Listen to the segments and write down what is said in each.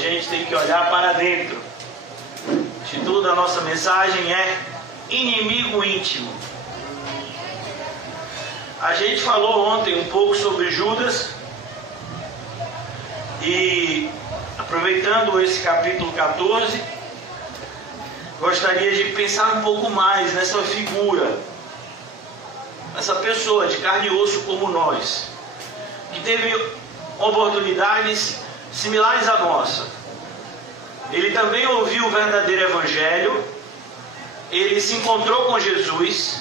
gente tem que olhar para dentro. O título da nossa mensagem é Inimigo Íntimo. A gente falou ontem um pouco sobre Judas e, aproveitando esse capítulo 14, gostaria de pensar um pouco mais nessa figura, essa pessoa de carne e osso como nós, que teve oportunidades similares à nossa. Ele também ouviu o verdadeiro evangelho, ele se encontrou com Jesus.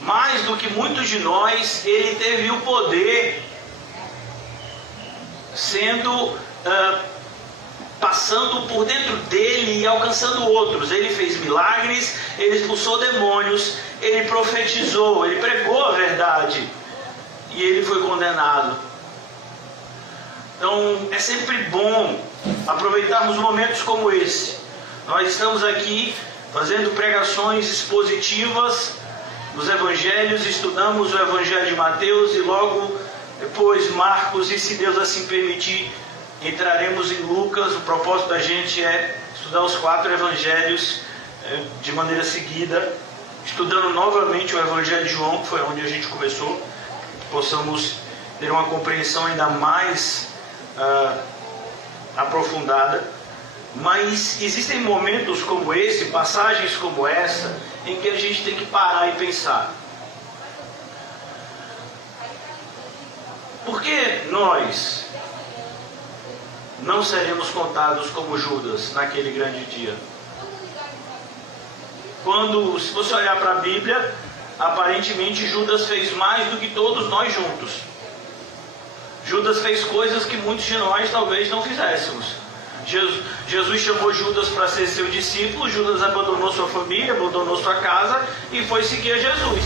Mais do que muitos de nós, ele teve o poder passando por dentro dele e alcançando outros. Ele fez milagres, ele expulsou demônios, ele profetizou, ele pregou a verdade e ele foi condenado. Então é sempre bom aproveitarmos momentos como esse. Nós estamos aqui fazendo pregações expositivas nos evangelhos, estudamos o evangelho de Mateus e logo depois Marcos, e se Deus assim permitir, entraremos em Lucas. O propósito da gente é estudar os 4 evangelhos de maneira seguida, estudando novamente o evangelho de João, que foi onde a gente começou, possamos ter uma compreensão ainda mais aprofundada. Mas existem momentos como esse, passagens como essa, em que a gente tem que parar e pensar. Por que nós não seremos contados como Judas naquele grande dia? Se você olhar para a Bíblia, aparentemente Judas fez mais do que todos nós juntos. Judas fez coisas que muitos de nós talvez não fizéssemos. Jesus chamou Judas para ser seu discípulo. Judas abandonou sua família, abandonou sua casa e foi seguir a Jesus.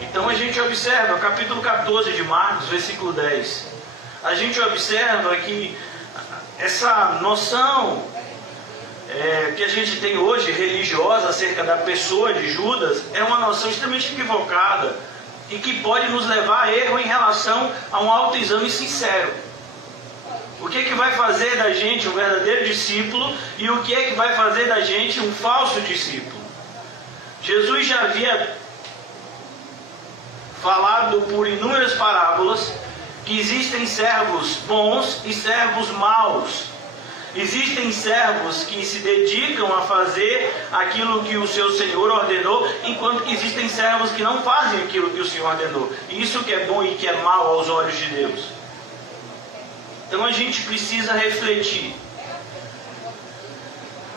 Então a gente observa, capítulo 14 de Marcos, versículo 10. A gente observa que essa noção que a gente tem hoje, religiosa, acerca da pessoa de Judas, é uma noção extremamente equivocada e que pode nos levar a erro em relação a um autoexame sincero. O que é que vai fazer da gente um verdadeiro discípulo e o que é que vai fazer da gente um falso discípulo? Jesus já havia falado por inúmeras parábolas que existem servos bons e servos maus. Existem servos que se dedicam a fazer aquilo que o seu Senhor ordenou, enquanto que existem servos que não fazem aquilo que o Senhor ordenou. Isso que é bom e que é mal aos olhos de Deus. Então a gente precisa refletir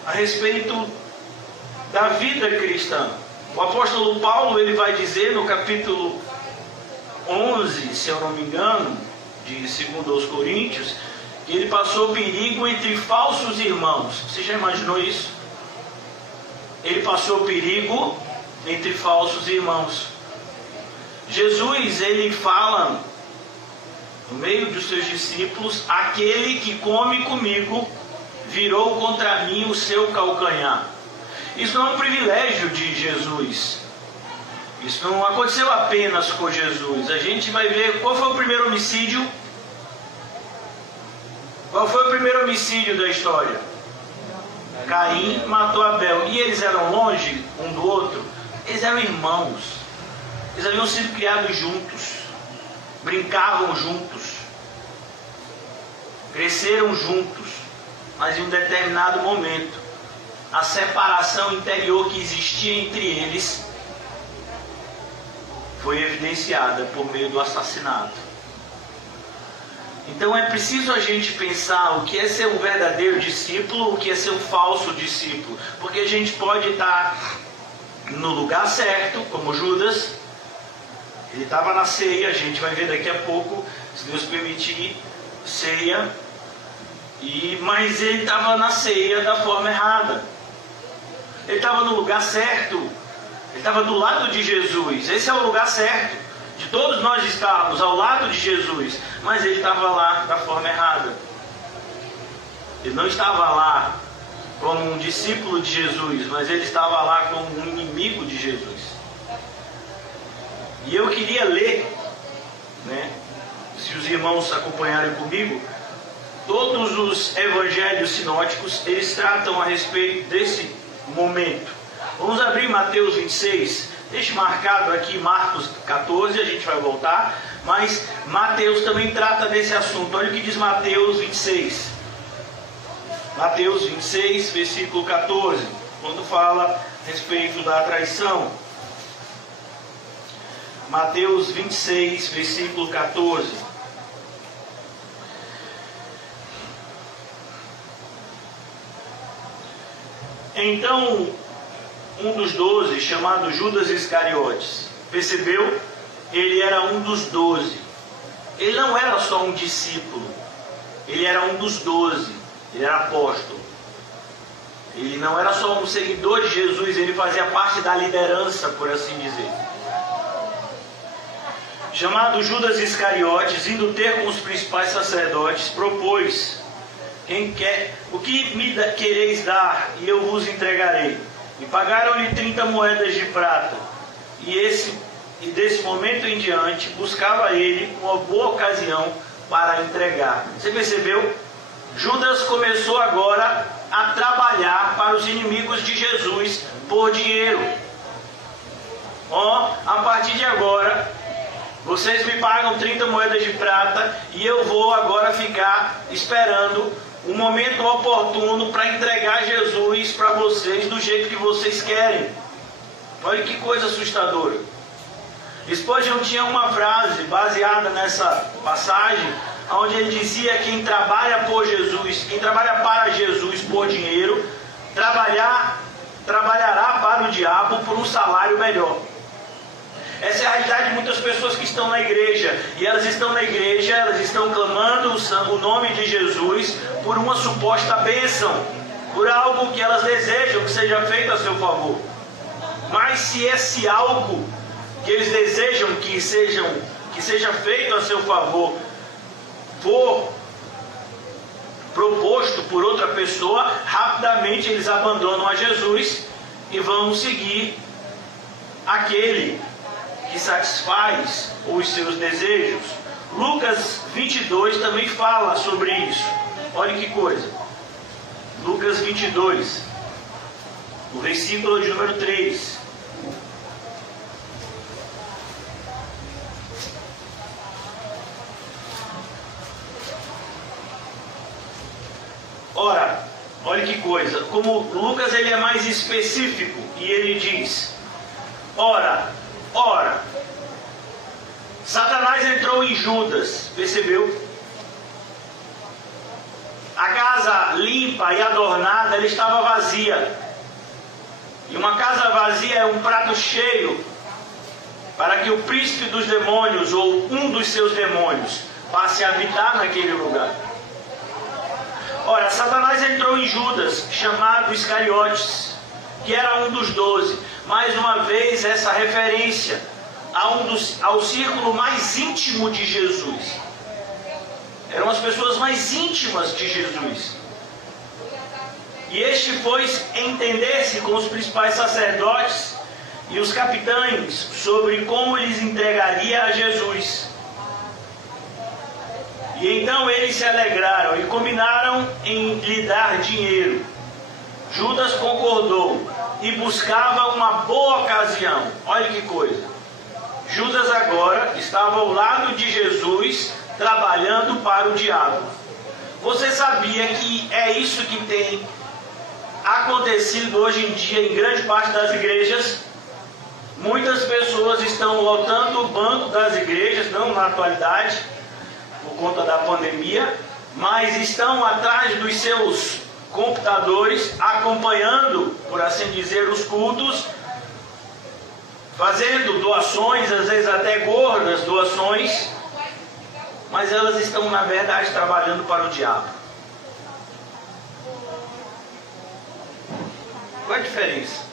a respeito da vida cristã. O apóstolo Paulo, ele vai dizer no capítulo 11, se eu não me engano, de 2 aos Coríntios, que ele passou perigo entre falsos irmãos. Você já imaginou isso? Ele passou perigo entre falsos irmãos. Jesus, ele fala no meio dos seus discípulos: aquele que come comigo virou contra mim o seu calcanhar. Isso não é um privilégio de Jesus. Isso não aconteceu apenas com Jesus. A gente vai ver qual foi o primeiro homicídio. Qual foi o primeiro homicídio da história? Caim matou Abel. E eles eram longe um do outro? Eles eram irmãos. Eles haviam sido criados juntos. Brincavam juntos. Cresceram juntos. Mas em um determinado momento, a separação interior que existia entre eles foi evidenciada por meio do assassinato. Então é preciso a gente pensar o que é ser um verdadeiro discípulo, o que é ser um falso discípulo. Porque a gente pode estar no lugar certo, como Judas. Ele estava na ceia, a gente vai ver daqui a pouco, se Deus permitir, ceia. Mas ele estava na ceia da forma errada. Ele estava no lugar certo. Ele estava do lado de Jesus. Esse é o lugar certo de todos nós estarmos ao lado de Jesus, mas ele estava lá da forma errada. Ele não estava lá como um discípulo de Jesus, mas ele estava lá como um inimigo de Jesus. E eu queria ler, se os irmãos acompanharem comigo, todo todos os evangelhos sinóticos, eles tratam a respeito desse momento. Vamos abrir Mateus 26. Deixe marcado aqui Marcos 14, a gente vai voltar. Mas Mateus também trata desse assunto. Olha o que diz Mateus 26. Mateus 26, versículo 14. Quando fala a respeito da traição. Mateus 26, versículo 14. Então, um dos 12, chamado Judas Iscariotes, percebeu? Ele era um dos 12. Ele não era só um discípulo. Ele era um dos 12. Ele era apóstolo. Ele não era só um seguidor de Jesus. Ele fazia parte da liderança, por assim dizer. Chamado Judas Iscariotes, indo ter com os principais sacerdotes, propôs: o que me quereis dar, e eu vos entregarei. E pagaram-lhe 30 moedas de prata. E desse momento em diante, buscava ele uma boa ocasião para entregar. Você percebeu? Judas começou agora a trabalhar para os inimigos de Jesus por dinheiro. A partir de agora, vocês me pagam 30 moedas de prata e eu vou agora ficar esperando um momento oportuno para entregar Jesus para vocês do jeito que vocês querem. Olha que coisa assustadora. Spurgeon tinha uma frase baseada nessa passagem, onde ele dizia: quem trabalha por Jesus, quem trabalha para Jesus por dinheiro, trabalhará para o diabo por um salário melhor. Essa é a realidade de muitas pessoas que estão na igreja. E elas estão na igreja, elas estão clamando o nome de Jesus por uma suposta bênção, por algo que elas desejam que seja feito a seu favor. Mas se esse algo que eles desejam que seja feito a seu favor for proposto por outra pessoa, rapidamente eles abandonam a Jesus e vão seguir aquele que satisfaz os seus desejos. Lucas 22 também fala sobre isso. Olha que coisa. Lucas 22, o versículo de número 3. Ora, olha que coisa. Como Lucas ele é mais específico e ele diz: Ora, Satanás entrou em Judas, percebeu? A casa limpa e adornada, ela estava vazia. E uma casa vazia é um prato cheio para que o príncipe dos demônios, ou um dos seus demônios, passe a habitar naquele lugar. Ora, Satanás entrou em Judas, chamado Iscariotes, que era um dos 12. Mais uma vez, essa referência ao círculo mais íntimo de Jesus. Eram as pessoas mais íntimas de Jesus. E este foi entender-se com os principais sacerdotes e os capitães sobre como lhes entregaria a Jesus. E então eles se alegraram e combinaram em lhe dar dinheiro. Judas concordou e buscava uma boa ocasião. Olha que coisa. Judas agora estava ao lado de Jesus, trabalhando para o diabo. Você sabia que é isso que tem acontecido hoje em dia em grande parte das igrejas? Muitas pessoas estão lotando o banco das igrejas, não na atualidade, por conta da pandemia, mas estão atrás dos seus computadores, acompanhando, por assim dizer, os cultos, fazendo doações, às vezes até gordas doações, mas elas estão, na verdade, trabalhando para o diabo. Qual é a diferença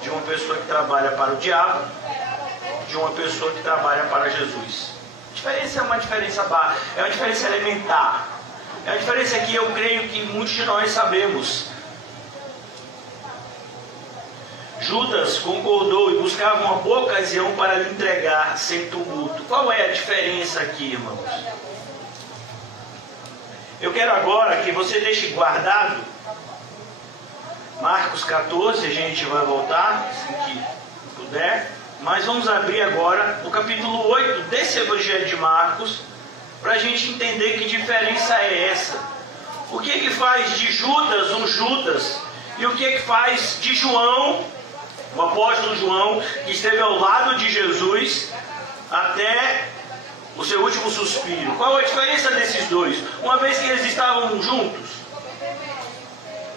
de uma pessoa que trabalha para o diabo de uma pessoa que trabalha para Jesus? A diferença é uma diferença básica, é uma diferença elementar. É uma diferença que eu creio que muitos de nós sabemos. Judas concordou e buscava uma boa ocasião para lhe entregar sem tumulto. Qual é a diferença aqui, irmãos? Eu quero agora que você deixe guardado Marcos 14, a gente vai voltar, assim que puder. Mas vamos abrir agora o capítulo 8 desse Evangelho de Marcos, para a gente entender que diferença é essa. O que é que faz de Judas um Judas? E o que é que faz de João, o apóstolo João, que esteve ao lado de Jesus até o seu último suspiro? Qual a diferença desses dois? Uma vez que eles estavam juntos,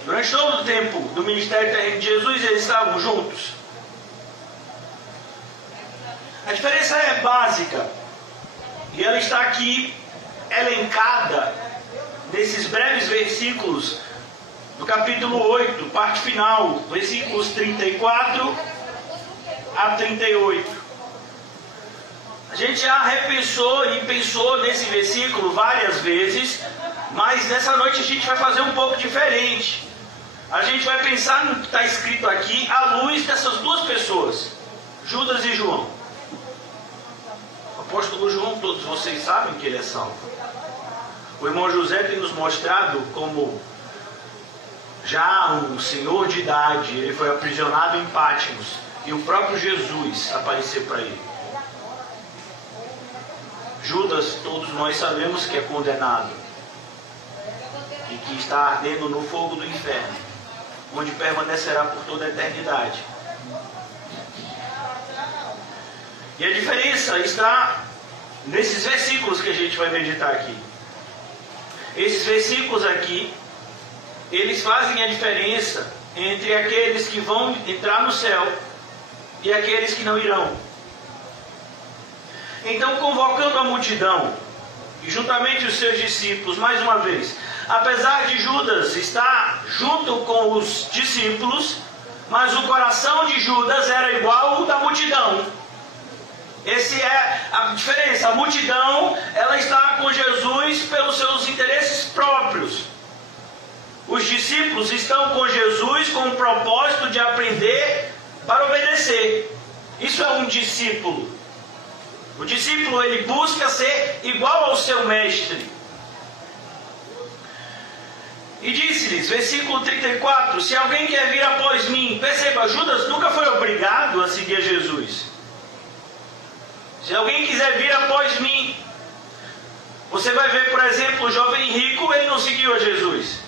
durante todo o tempo do ministério terreno de Jesus, eles estavam juntos. A diferença é básica, e ela está aqui elencada nesses breves versículos do capítulo 8, parte final, versículos 34 a 38. A gente já repensou e pensou nesse versículo várias vezes, mas nessa noite a gente vai fazer um pouco diferente. A gente vai pensar no que está escrito aqui à luz dessas duas pessoas, Judas e João. O apóstolo João, todos vocês sabem que ele é salvo. O irmão José tem nos mostrado como já um senhor de idade, ele foi aprisionado em Pátimos e o próprio Jesus apareceu para ele. Judas, todos nós sabemos que é condenado e que está ardendo no fogo do inferno, onde permanecerá por toda a eternidade. E a diferença está nesses versículos que a gente vai meditar aqui. Esses versículos aqui, eles fazem a diferença entre aqueles que vão entrar no céu e aqueles que não irão. Então, convocando a multidão, e juntamente os seus discípulos, mais uma vez, apesar de Judas estar junto com os discípulos, mas o coração de Judas era igual ao da multidão. Essa é a diferença. A multidão, ela está com Jesus pelos seus interesses próprios. Os discípulos estão com Jesus com o propósito de aprender para obedecer. Isso é um discípulo. O discípulo, ele busca ser igual ao seu mestre. E disse-lhes, versículo 34, se alguém quer vir após mim, perceba, Judas nunca foi obrigado a seguir Jesus. Se alguém quiser vir após mim, você vai ver, por exemplo, o jovem rico, ele não seguiu a Jesus.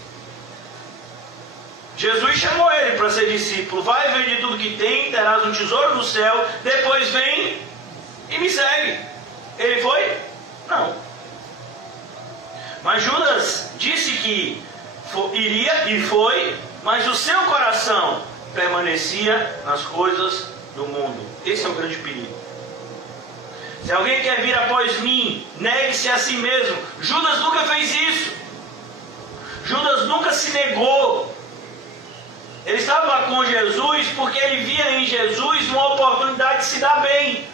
Jesus chamou ele para ser discípulo. Vai, vende tudo que tem, terás um tesouro no céu, depois vem e me segue. Ele foi? Não. Mas Judas disse que iria e foi, mas o seu coração permanecia nas coisas do mundo. Esse é o grande perigo. Se alguém quer vir após mim, negue-se a si mesmo. Judas nunca fez isso. Judas nunca se negou. Ele estava com Jesus porque ele via em Jesus uma oportunidade de se dar bem.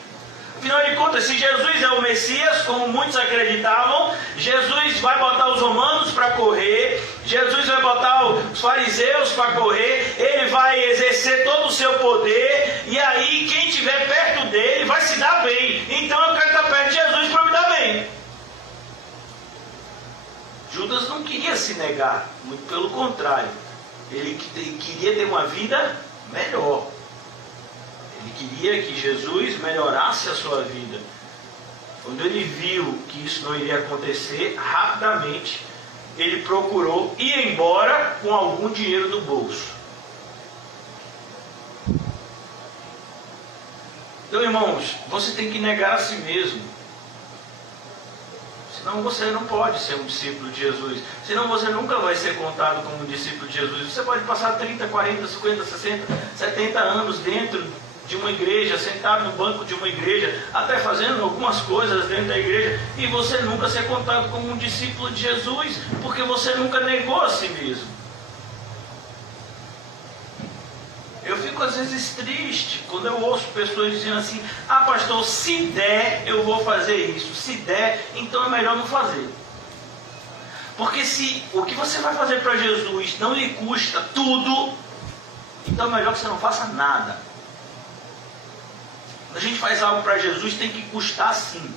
Afinal de contas, se Jesus é o Messias, como muitos acreditavam, Jesus vai botar os romanos para correr, Jesus vai botar os fariseus para correr, ele vai exercer todo o seu poder, e aí quem estiver perto dele vai se dar bem. Então eu quero estar perto de Jesus para me dar bem. Judas não queria se negar, muito pelo contrário, ele queria ter uma vida melhor. Ele queria que Jesus melhorasse a sua vida. Quando ele viu que isso não iria acontecer, rapidamente ele procurou ir embora com algum dinheiro do bolso. Então, irmãos, você tem que negar a si mesmo. Senão você não pode ser um discípulo de Jesus. Senão você nunca vai ser contado como um discípulo de Jesus. Você pode passar 30, 40, 50, 60, 70 anos dentro de uma igreja, sentado no banco de uma igreja, até fazendo algumas coisas dentro da igreja, e você nunca ser contado como um discípulo de Jesus, porque você nunca negou a si mesmo. Eu fico às vezes triste quando eu ouço pessoas dizendo assim: ah, pastor, se der eu vou fazer isso, se der então é melhor não fazer. Porque se o que você vai fazer para Jesus não lhe custa tudo, então é melhor que você não faça nada. Quando a gente faz algo para Jesus, tem que custar sim.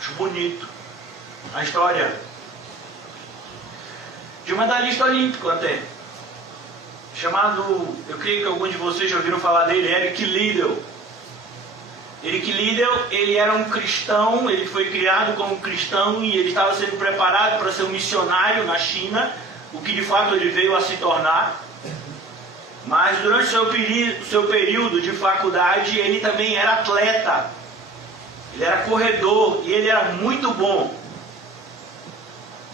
Acho bonito. a história de um medalhista olímpico até, chamado, eu creio que alguns de vocês já ouviram falar dele, Eric Liddell. Eric Liddell, ele era um cristão, ele foi criado como cristão e ele estava sendo preparado para ser um missionário na China, o que de fato ele veio a se tornar. Mas durante o seu período de faculdade, ele também era atleta. Ele era corredor e ele era muito bom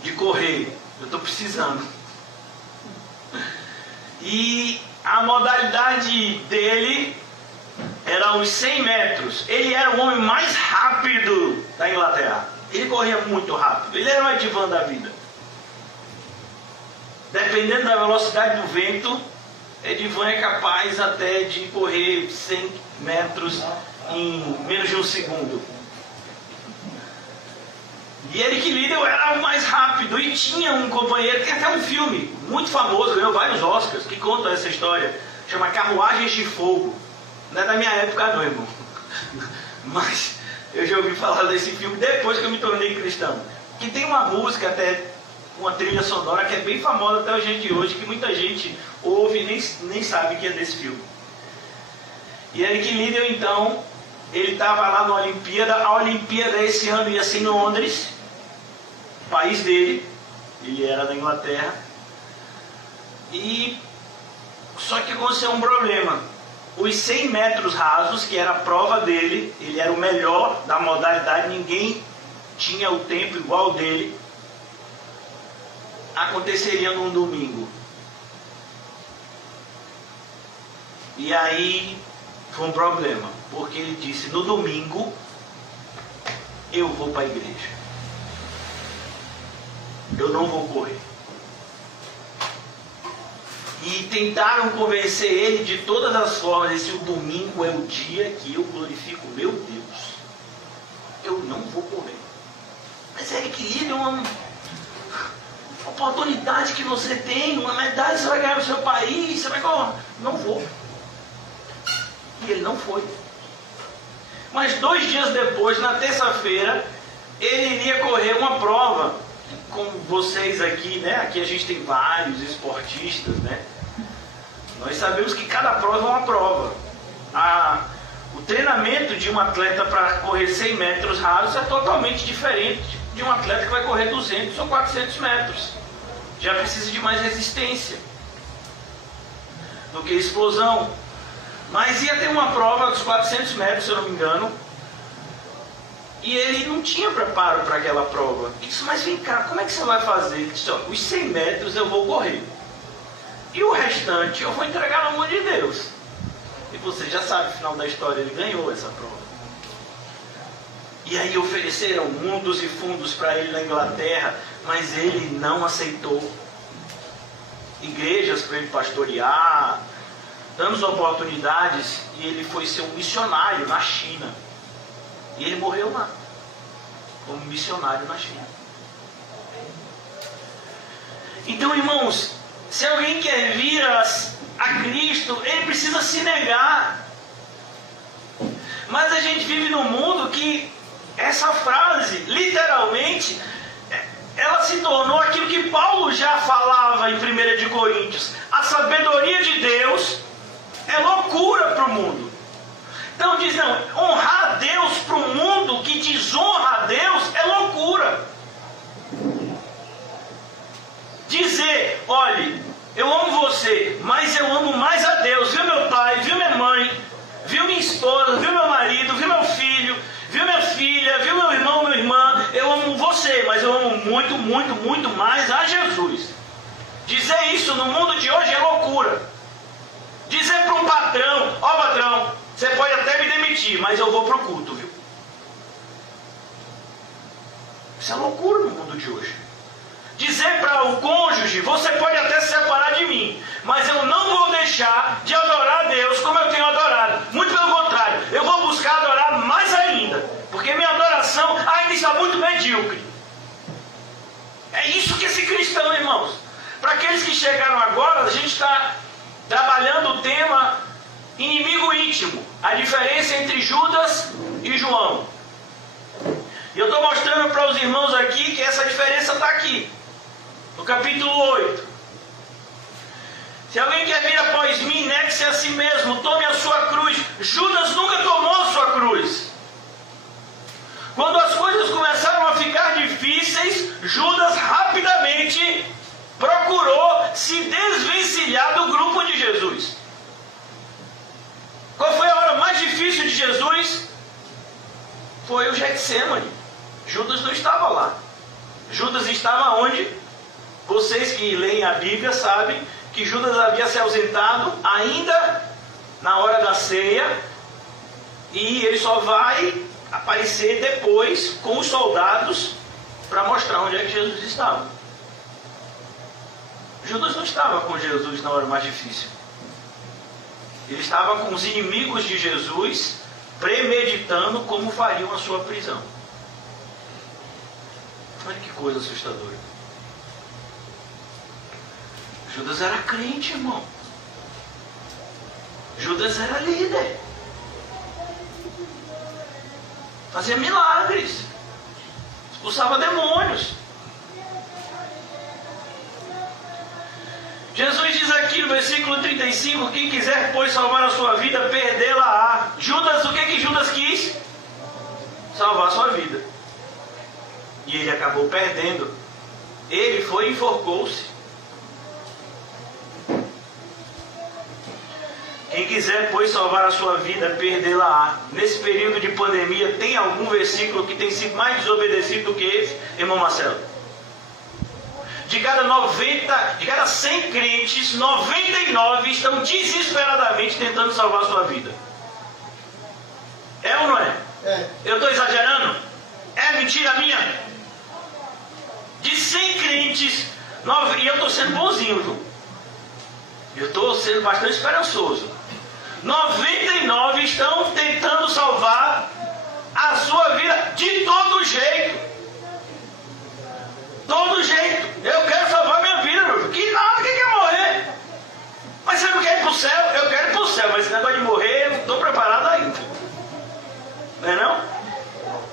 de correr. Eu estou precisando. E a modalidade dele era os 100 metros. Ele era o homem mais rápido da Inglaterra. Ele corria muito rápido. Ele era o Edivan da vida. Dependendo da velocidade do vento, Edivan é capaz até de correr 100 metros em menos de um segundo. E Eric Liddell era o mais rápido e tinha um companheiro, tem até um filme muito famoso, ganhou vários Oscars, que conta essa história, chama Carruagens de Fogo. Não é da minha época não, irmão. Mas eu já ouvi falar desse filme depois que eu me tornei cristão. Que tem uma música até, uma trilha sonora que é bem famosa até o dia de hoje, que muita gente ouve e nem sabe que é desse filme. E Eric Liddell, então, ele estava lá na Olimpíada. A Olimpíada esse ano ia ser em Londres, país dele. Ele era da Inglaterra. E só que aconteceu um problema. Os 100 metros rasos, que era a prova dele, ele era o melhor da modalidade, ninguém tinha o tempo igual ao dele, aconteceria num domingo. E aí foi um problema, porque ele disse: no domingo eu vou para a igreja, eu não vou correr. E tentaram convencer ele de todas as formas. Esse o domingo é o dia que eu glorifico meu Deus, eu não vou correr. Mas Eric Liddell, uma oportunidade que você tem, uma medalha você vai ganhar no seu país, você vai correr. Não vou. E ele não foi. Mas 2 dias depois, na terça-feira, ele iria correr uma prova. Como vocês aqui, né? Aqui a gente tem vários esportistas, né? Nós sabemos que cada prova é uma prova. O treinamento de um atleta para correr 100 metros rasos é totalmente diferente de um atleta que vai correr 200 ou 400 metros. Já precisa de mais resistência do que explosão. Mas ia ter uma prova dos 400 metros, se eu não me engano, e ele não tinha preparo para aquela prova. Ele disse: mas vem cá, como é que você vai fazer? Ele disse: ó, os 100 metros eu vou correr, e o restante eu vou entregar na mão de Deus. E você já sabe, no final da história, ele ganhou essa prova. E aí ofereceram mundos e fundos para ele na Inglaterra, mas ele não aceitou. Igrejas para ele pastorear, dando oportunidades, e ele foi ser um missionário na China. E ele morreu lá, como missionário na China. Então, irmãos, se alguém quer vir a Cristo, ele precisa se negar. Mas a gente vive num mundo que essa frase, literalmente, ela se tornou aquilo que Paulo já falava em 1 de Coríntios. A sabedoria de Deus é loucura para o mundo. Então diz: não, honrar a Deus para o mundo que desonra a Deus é loucura. Dizer: olhe, eu amo você, mas eu amo mais a Deus. Viu meu pai, viu minha mãe, viu minha esposa, viu meu marido, viu meu filho, viu minha filha, viu meu irmão, minha irmã. Eu amo você, mas eu amo muito, muito, muito mais a Jesus. Dizer isso no mundo de hoje é loucura. Dizer para um patrão: ó patrão, você pode até me demitir, mas eu vou para o culto, viu? Isso é loucura no mundo de hoje. Dizer para o cônjuge: você pode até se separar de mim, mas eu não vou deixar de adorar a Deus como eu tenho adorado. Muito pelo contrário, eu vou buscar adorar mais ainda, porque minha adoração ainda está muito medíocre. É isso que esse cristão, irmãos. Para aqueles que chegaram agora, a gente está trabalhando o tema inimigo íntimo, a diferença entre Judas e João. E eu estou mostrando para os irmãos aqui que essa diferença está aqui, no capítulo 8. Se alguém quer vir após mim, negue-se a si mesmo, tome a sua cruz. Judas nunca tomou a sua cruz. Quando as coisas começaram a ficar difíceis, Judas rapidamente procurou se desvencilhar do grupo de Jesus. Qual foi a hora mais difícil de Jesus? Foi o Getsêmani. Judas não estava lá. Judas estava onde? Vocês que leem a Bíblia sabem que Judas havia se ausentado ainda na hora da ceia, e ele só vai aparecer depois com os soldados para mostrar onde é que Jesus estava. Judas não estava com Jesus na hora mais difícil. Ele estava com os inimigos de Jesus, premeditando como fariam a sua prisão. Olha que coisa assustadora. Judas era crente, irmão. Judas era líder. Fazia milagres. Expulsava demônios. Jesus diz aqui no versículo 35, quem quiser, pois, salvar a sua vida, perdê-la-á. Judas, o que Judas quis? Salvar a sua vida. E ele acabou perdendo. Ele foi e enforcou-se. Quem quiser, pois, salvar a sua vida, perdê-la-á. Nesse período de pandemia, tem algum versículo que tem sido mais desobedecido do que esse, irmão Marcelo? De cada 100 crentes, 99 estão desesperadamente tentando salvar a sua vida. É ou não é? É. Eu estou exagerando? É mentira minha? De 100 crentes, 9, e eu estou sendo bonzinho, viu? Eu estou sendo bastante esperançoso. 99 estão tentando salvar a sua vida de todo jeito. Todo jeito. Eu quero salvar minha vida, meu filho. Que nada, quem quer morrer? Mas você não quer ir para o céu? Eu quero ir para o céu, mas esse negócio de morrer, eu não estou preparado ainda. Não é não?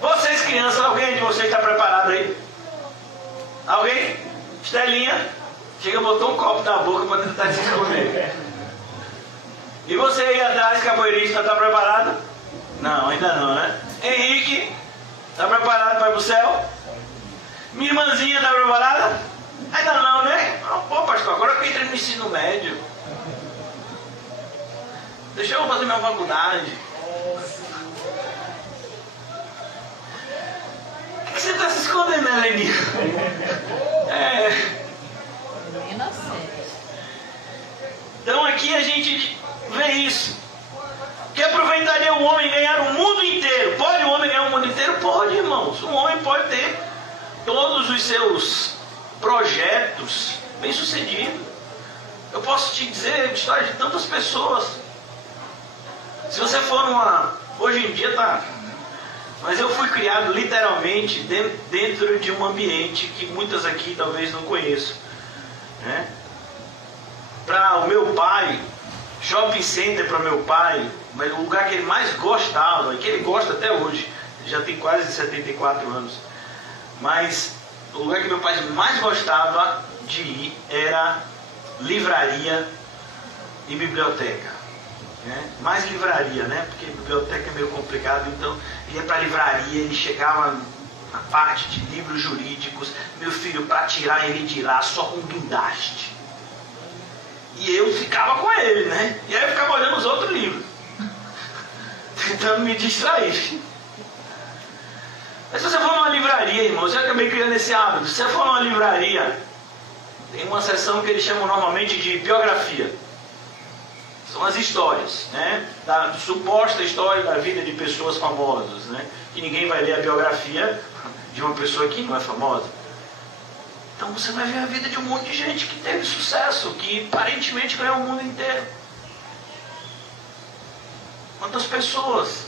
Vocês crianças, alguém de vocês está preparado aí? Alguém? Estelinha? Chega, botou um copo na boca para tentar se esconder. E você aí atrás, capoeirista, está preparado? Não, ainda não, né? Henrique, está preparado para ir para o céu? Minha irmãzinha está preparada? Ainda não, né? Pô, pastor, agora que eu entrei no ensino médio. Deixa eu fazer minha faculdade. O que você está se escondendo, Heleninha? Então aqui a gente vê isso. Que aproveitaria o homem ganhar o mundo inteiro? Pode o homem ganhar o mundo inteiro? Pode, irmãos. Um homem pode ter todos os seus projetos bem sucedidos. Eu posso te dizer história de tantas pessoas. Se você for numa... Hoje em dia tá... Mas eu fui criado literalmente dentro de um ambiente que muitas aqui talvez não conheçam, né? Para o meu pai, shopping center para meu pai, mas o lugar que ele mais gostava, que ele gosta até hoje, já tem quase 74 anos, mas o lugar que meu pai mais gostava de ir era livraria e biblioteca. Mais livraria, né? Porque biblioteca é meio complicado, então ele ia para a livraria, ele chegava na parte de livros jurídicos, meu filho, para tirar ele de lá só com guindaste. E eu ficava com ele, né? E aí eu ficava olhando os outros livros, tentando me distrair. Mas se você for numa livraria, irmãos, eu acabei criando esse hábito. Se você for numa livraria, tem uma seção que eles chamam normalmente de biografia. São as histórias, né? Da suposta história da vida de pessoas famosas, né? Que ninguém vai ler a biografia de uma pessoa que não é famosa. Então você vai ver a vida de um monte de gente que teve sucesso, que aparentemente ganhou o mundo inteiro. Quantas pessoas?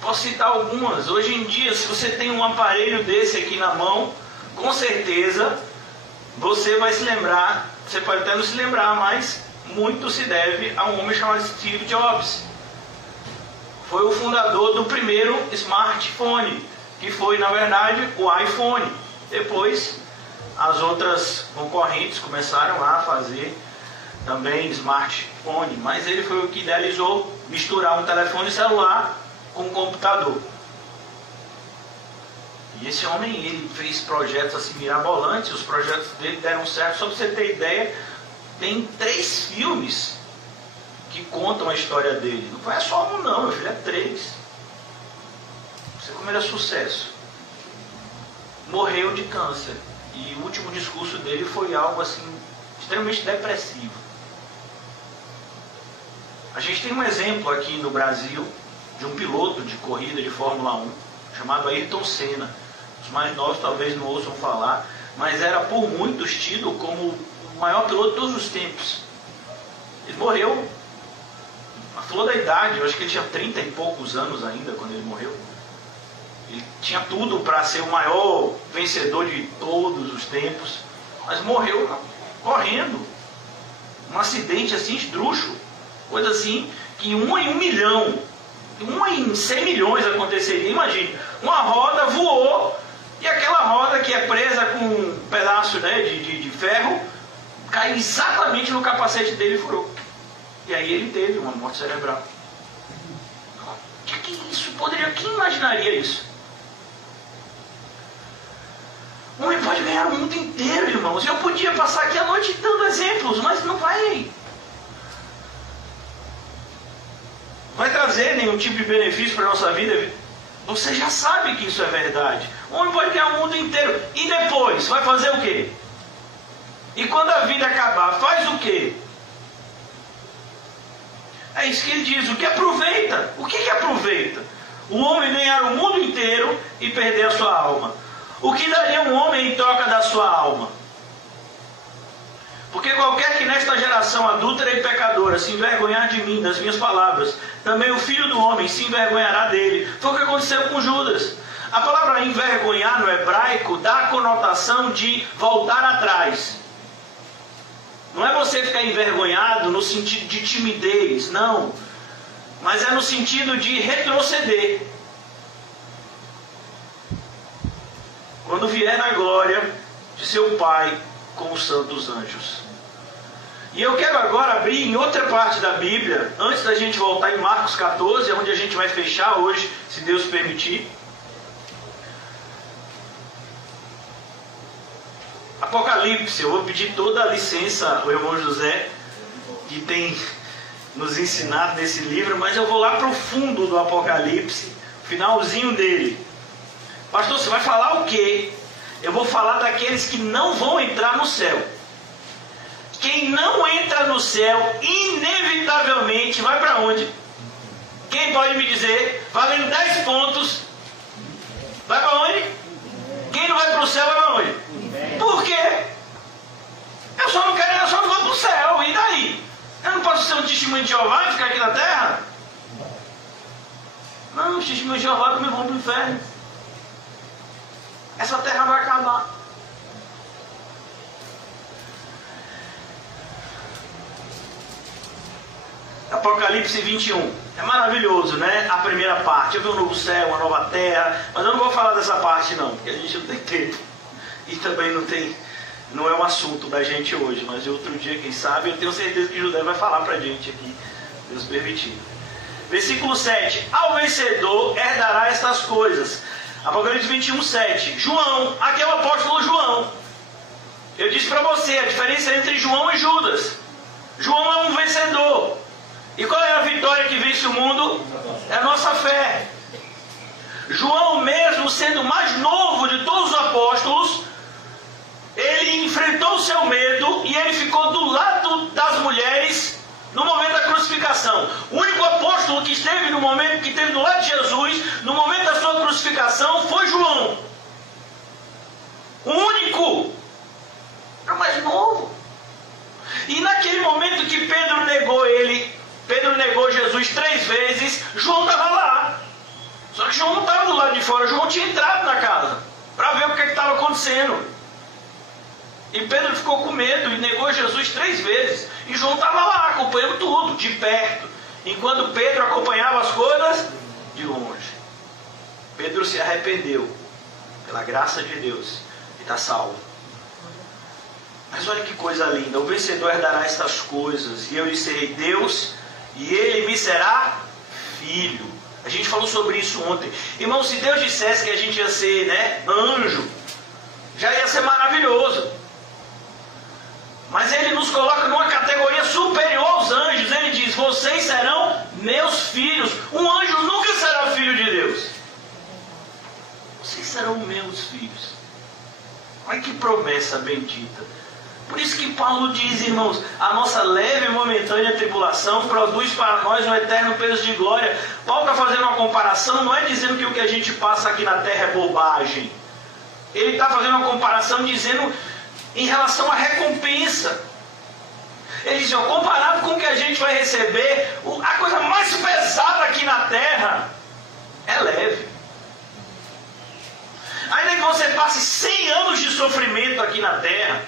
Posso citar algumas. Hoje em dia, se você tem um aparelho desse aqui na mão, com certeza você vai se lembrar, você pode até não se lembrar, mas muito se deve a um homem chamado Steve Jobs. Foi o fundador do primeiro smartphone. que foi, na verdade, o iPhone. Depois, as outras concorrentes começaram a fazer também smartphone, mas ele foi o que idealizou misturar um telefone celular com um computador. E esse homem, ele fez projetos assim mirabolantes, os projetos dele deram certo. Só para você ter ideia, tem 3 filmes que contam a história dele. Não é só um não, meu filho, é 3. Você como ele é sucesso. Morreu de câncer. E o último discurso dele foi algo assim, extremamente depressivo. A gente tem um exemplo aqui no Brasil de um piloto de corrida de Fórmula 1 chamado Ayrton Senna. Os mais novos talvez não ouçam falar, mas era por muitos tido como o maior piloto de todos os tempos. Ele morreu na flor da idade, eu acho que ele tinha 30 e poucos anos ainda quando ele morreu. Ele tinha tudo para ser o maior vencedor de todos os tempos, mas morreu correndo. Um acidente assim esdrúxulo, coisa assim que 1 em 1 milhão, 1 em 100 milhões aconteceria. Imagine, uma roda voou e aquela roda que é presa com um pedaço, né, de ferro caiu exatamente no capacete dele e furou. E aí ele teve uma morte cerebral. O que é isso? Quem imaginaria isso? Um homem pode ganhar o mundo inteiro, irmãos. Eu podia passar aqui a noite dando exemplos, mas não vai trazer nenhum tipo de benefício para a nossa vida. Você já sabe que isso é verdade. Um homem pode ganhar o mundo inteiro. E depois, vai fazer o quê? E quando a vida acabar, faz o quê? É isso que ele diz. O que aproveita? O que aproveita? O homem ganhar o mundo inteiro e perder a sua alma. O que daria um homem em troca da sua alma? Porque qualquer que nesta geração adúltera e pecadora se envergonhar de mim, das minhas palavras, também o Filho do Homem se envergonhará dele. Foi o que aconteceu com Judas. A palavra envergonhar no hebraico dá a conotação de voltar atrás. Não é você ficar envergonhado no sentido de timidez, não. Mas é no sentido de retroceder. Quando vier na glória de seu Pai com os santos anjos. E eu quero agora abrir em outra parte da Bíblia, antes da gente voltar em Marcos 14, onde a gente vai fechar hoje, se Deus permitir. Apocalipse, eu vou pedir toda a licença ao irmão José, que tem nos ensinado nesse livro, mas eu vou lá para o fundo do Apocalipse, finalzinho dele. Pastor, você vai falar o quê? Eu vou falar daqueles que não vão entrar no céu. Quem não entra no céu, inevitavelmente, vai para onde? Quem pode me dizer? Valendo 10 pontos. Vai para onde? Quem não vai para o céu, vai para onde? Por quê? Eu só não vou para o céu. E daí? Eu não posso ser um testemunho de Jeová e ficar aqui na terra? Não, os testemunhos de Jeová também vão para o inferno. Essa terra vai acabar. Apocalipse 21. É maravilhoso, né? A primeira parte. Eu vi um novo céu, uma nova terra. Mas eu não vou falar dessa parte não, porque a gente não tem tempo. E também não é um assunto da gente hoje. Mas outro dia, quem sabe, eu tenho certeza que José vai falar pra gente aqui. Deus permitir. Versículo 7. Ao vencedor herdará estas coisas. Apocalipse 21, 7. João, aqui é o apóstolo João. Eu disse para você a diferença entre João e Judas. João é um vencedor. E qual é a vitória que vence o mundo? É a nossa fé. João, mesmo sendo o mais novo de todos os apóstolos, ele enfrentou o seu medo e ele ficou do lado das mulheres no momento da crucificação. O único apóstolo que esteve no momento, que esteve do lado de Jesus, no momento da sua crucificação, foi João. O único. Era o mais novo. E naquele momento que Pedro negou Jesus 3 vezes, João estava lá. Só que João não estava do lado de fora, João tinha entrado na casa para ver o que estava acontecendo. E Pedro ficou com medo e negou Jesus 3 vezes. E João estava lá, acompanhando tudo, de perto. Enquanto Pedro acompanhava as coisas de longe. Pedro se arrependeu, pela graça de Deus, e está salvo. Mas olha que coisa linda, o vencedor herdará estas coisas, e eu lhe serei Deus, e ele me será filho. A gente falou sobre isso ontem. Irmão, se Deus dissesse que a gente ia ser, né, anjo, já ia ser maravilhoso. Mas Ele nos coloca numa categoria superior aos anjos. Ele diz, vocês serão meus filhos. Um anjo nunca será filho de Deus. Vocês serão meus filhos. Olha que promessa bendita. Por isso que Paulo diz, irmãos, a nossa leve e momentânea tribulação produz para nós um eterno peso de glória. Paulo está fazendo uma comparação, não é dizendo que o que a gente passa aqui na terra é bobagem. Ele está fazendo uma comparação dizendo em relação à recompensa. Ele diz, ó, comparado com o que a gente vai receber, a coisa mais pesada aqui na terra é leve. Ainda que você passe 100 anos de sofrimento aqui na terra,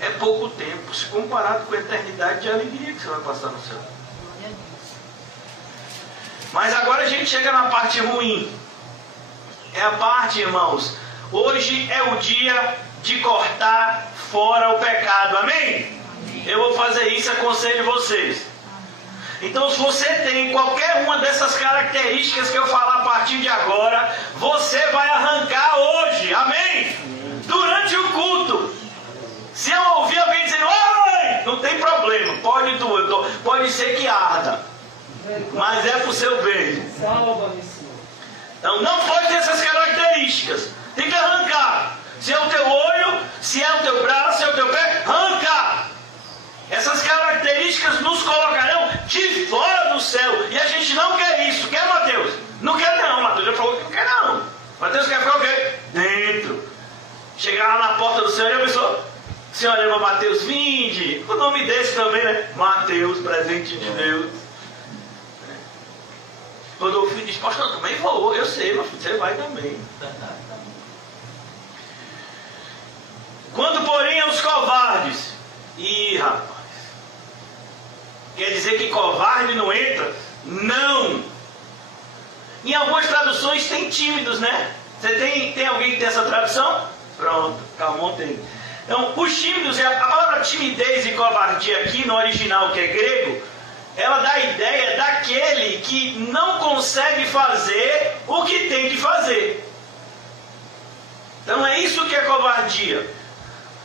é pouco tempo, se comparado com a eternidade de alegria que você vai passar no céu. Mas agora a gente chega na parte ruim. É a parte, irmãos, hoje é o dia de cortar fora o pecado, amém? Eu vou fazer isso, aconselho vocês. Então, se você tem qualquer uma dessas características que eu falar a partir de agora, você vai arrancar hoje, amém? Durante o culto. Se eu ouvir alguém dizendo, oi, não tem problema, pode doer, pode ser que arda, mas é para o seu bem. Então não pode ter essas características, tem que arrancar. Se é o teu olho, se é o teu braço, se é o teu pé, arranca. Essas características nos colocarão de fora do céu, e a gente não quer isso, quer, Mateus? Não quer não, Mateus já falou que não quer não. Mateus quer ficar o quê? Dentro. Chegar lá na porta do céu e a pessoa... Senhora, irmão Mateus, vinde. O nome desse também, né? Mateus, presente de Deus. Rodolfo diz, pastor, eu também vou. Eu sei, mas você vai também. Quando, porém, aos covardes. Ih, rapaz. Quer dizer que covarde não entra? Não. Em algumas traduções tem tímidos, né? Você tem alguém que tem essa tradução? Pronto, Calmon tem. Então, os tímidos, a palavra timidez e covardia aqui no original, que é grego, ela dá a ideia daquele que não consegue fazer o que tem que fazer. Então é isso que é covardia.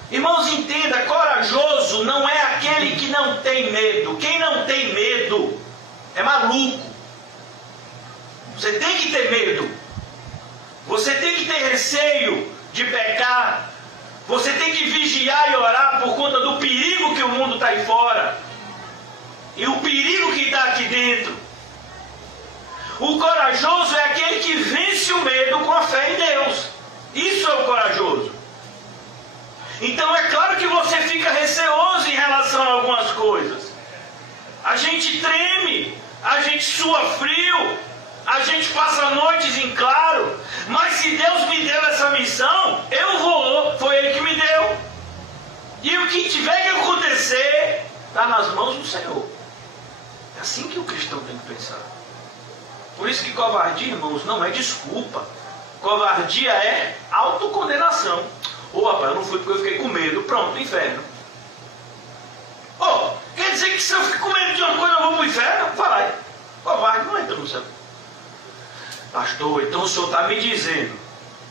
Irmãos, entenda, corajoso não é aquele que não tem medo. Quem não tem medo é maluco. Você tem que ter medo. Você tem que ter receio de pecar. Você tem que vigiar e orar por conta do perigo que o mundo está aí fora. E o perigo que está aqui dentro. O corajoso é aquele que vence o medo com a fé em Deus. Isso é o corajoso. Então é claro que você fica receoso em relação a algumas coisas. A gente treme, a gente sua frio, a gente passa noites em claro. Mas se Deus me deu essa missão, eu vou, foi Ele que me deu. E o que tiver que acontecer, está nas mãos do Senhor. É assim que o cristão tem que pensar. Por isso que covardia, irmãos, não é desculpa. Covardia é autocondenação. Ô, rapaz, eu não fui porque eu fiquei com medo. Pronto, inferno. Quer dizer que se eu fico com medo de uma coisa eu vou para o inferno? Fala aí. Covarde não entra no céu. Pastor, então o senhor está me dizendo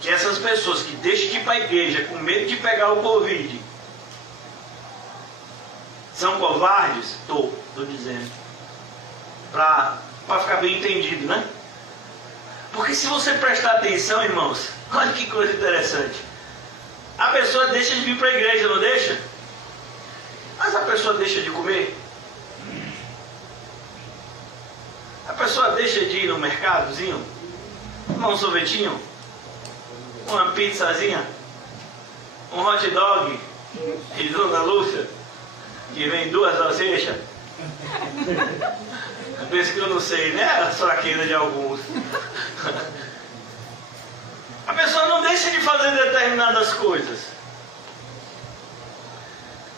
que essas pessoas que deixam de ir para a igreja com medo de pegar o Covid são covardes? Estou dizendo. Para ficar bem entendido, né? Porque se você prestar atenção, irmãos, olha que coisa interessante. A pessoa deixa de vir para a igreja, não deixa? Mas a pessoa deixa de comer? A pessoa deixa de ir no mercadozinho? Tomar um sorvetinho? Uma pizzazinha? Um hot dog? De Dona Lúcia? Que vem 2 salsichas? Por isso que eu não sei, né? A fraqueza de alguns. A pessoa não deixa de fazer determinadas coisas.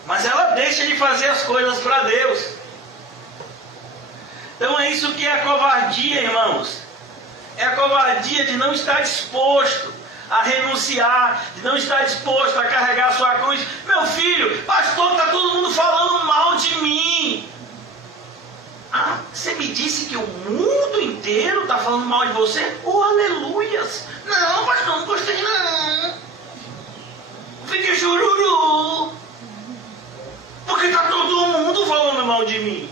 Mas ela deixa de fazer as coisas para Deus. Então é isso que é a covardia, irmãos. É a covardia de não estar disposto a renunciar, de não estar disposto a carregar a sua cruz. Meu filho, pastor, está todo mundo falando mal de mim. Ah, você me disse que o mundo inteiro está falando mal de você? Oh, aleluias! Não, pastor, não gostei não. Fique chururu. Porque está todo mundo falando mal de mim.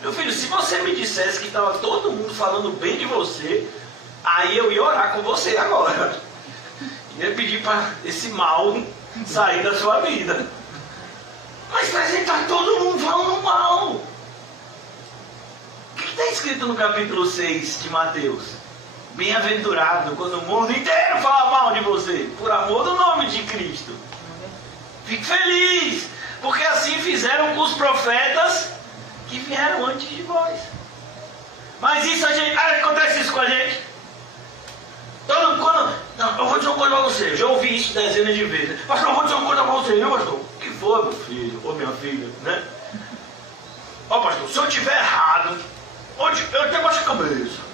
Meu filho, se você me dissesse que estava todo mundo falando bem de você, aí eu ia orar com você agora. Ia pedir para esse mal sair da sua vida. Mas está todo mundo falando mal. O que está escrito no capítulo 6 de Mateus? Bem-aventurado quando o mundo inteiro fala mal de você, por amor do nome de Cristo. Fique feliz, porque assim fizeram com os profetas que vieram antes de vós. Mas isso acontece isso com a gente. Não, eu vou dizer uma coisa para você. Já ouvi isso dezenas de vezes. Pastor, eu vou dizer uma coisa para você, não, pastor? O que foi, meu filho? Ou minha filha, né? Ó, pastor, se eu estiver errado, eu tenho baixa cabeça.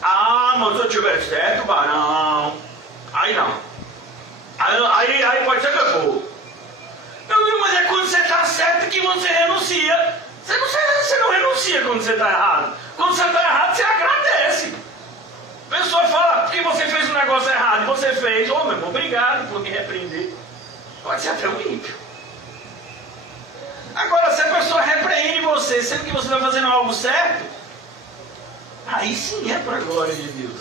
Ah, mas se eu estiver certo, barão. Aí não. Aí pode ser que eu for. Meu filho, mas é quando você está certo que você renuncia. Você não renuncia quando você está errado. Quando você está errado, você agradece. A pessoa fala, porque você fez um negócio errado, e você fez, meu irmão, obrigado por me repreender. Pode ser até um ímpio. Agora, se a pessoa repreende você, sendo que você está fazendo algo certo, aí sim é para a glória de Deus.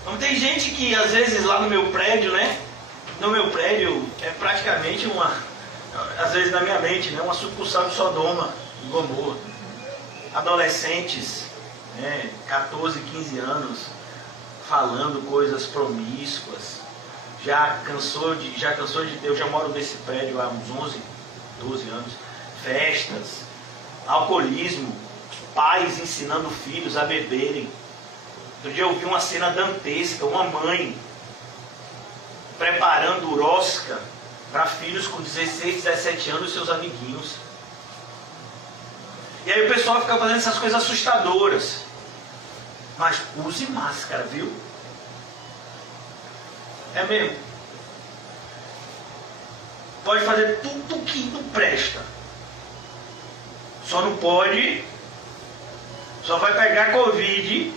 Então tem gente que, às vezes, lá no meu prédio, né? No meu prédio é praticamente às vezes na minha mente, né? Uma sucursal de Sodoma e Gomorra. Adolescentes, 14, 15 anos, falando coisas promíscuas. Já cansou de ter, eu já moro nesse prédio há uns 11, 12 anos. Festas, alcoolismo, pais ensinando filhos a beberem. Outro dia eu vi uma cena dantesca, uma mãe preparando rosca para filhos com 16, 17 anos e seus amiguinhos. E aí o pessoal fica fazendo essas coisas assustadoras. Mas use máscara, viu? É mesmo. Pode fazer tudo que não presta. Só não pode. Só vai pegar Covid.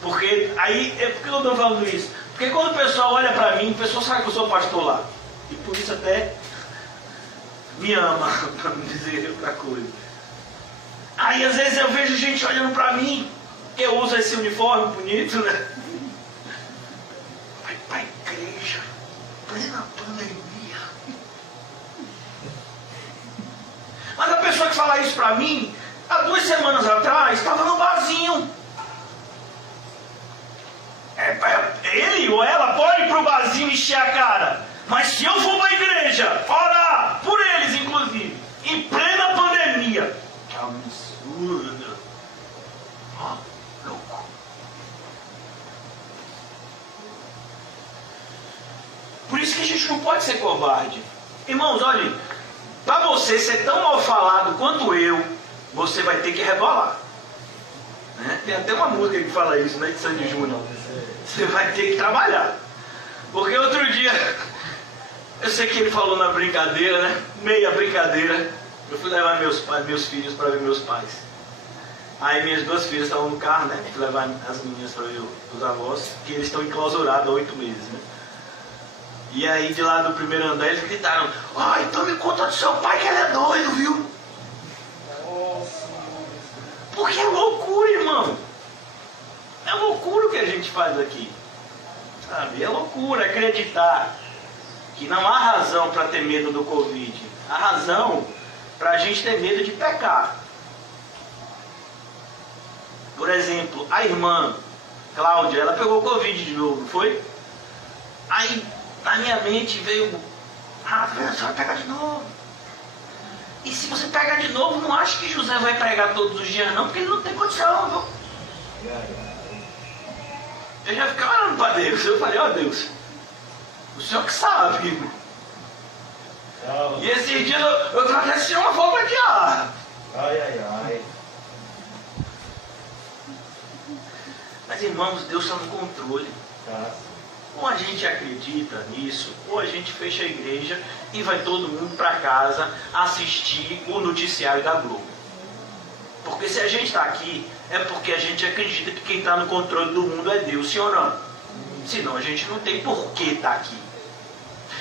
Porque aí, por que eu estou falando isso? Porque quando o pessoal olha para mim, o pessoal sabe que eu sou pastor lá. E por isso até me ama, para não dizer outra coisa. Aí às vezes eu vejo gente olhando para mim, que eu uso esse uniforme bonito, né? Vai para a igreja, plena pandemia. Mas a pessoa que fala isso para mim, há 2 semanas atrás, estava no barzinho. Ele ou ela pode ir para o barzinho encher a cara. Mas se eu for para a igreja, orar por eles, inclusive, em plena pandemia, que absurdo. Louco. Por isso que a gente não pode ser covarde. Irmãos, olhem, para você ser tão mal falado quanto eu, você vai ter que rebolar. Né? Tem até uma música que fala isso, né, de Sandy Júnior. Você vai ter que trabalhar. Porque outro dia, eu sei que ele falou na brincadeira, né? Meia brincadeira. Eu fui levar meus filhos para ver meus pais. Aí minhas 2 filhas estavam no carro, né? Fui levar as meninas para ver os avós, que eles estão enclausurados há 8 meses, né? E aí de lá do primeiro andar eles gritaram: ai, tome conta do seu pai que ele é doido, viu? Porque é loucura, irmão. É loucura o que a gente faz aqui. Sabe? É loucura acreditar que não há razão para ter medo do Covid. Há razão para a gente ter medo de pecar. Por exemplo, a irmã Cláudia, ela pegou Covid de novo, não foi? Aí na minha mente veio: você vai pegar de novo. E se você pegar de novo, não acha que José vai pregar todos os dias não, porque ele não tem condição, viu? Eu já ficava orando para Deus. Eu falei: ó Deus, o Senhor que sabe. E esses dias eu travessei uma forma de ar. Mas, irmãos, Deus está no controle. Ou a gente acredita nisso, ou a gente fecha a igreja e vai todo mundo para casa assistir o noticiário da Globo. Porque se a gente está aqui, é porque a gente acredita que quem está no controle do mundo é Deus, sim ou não? Senão a gente não tem por que estar aqui.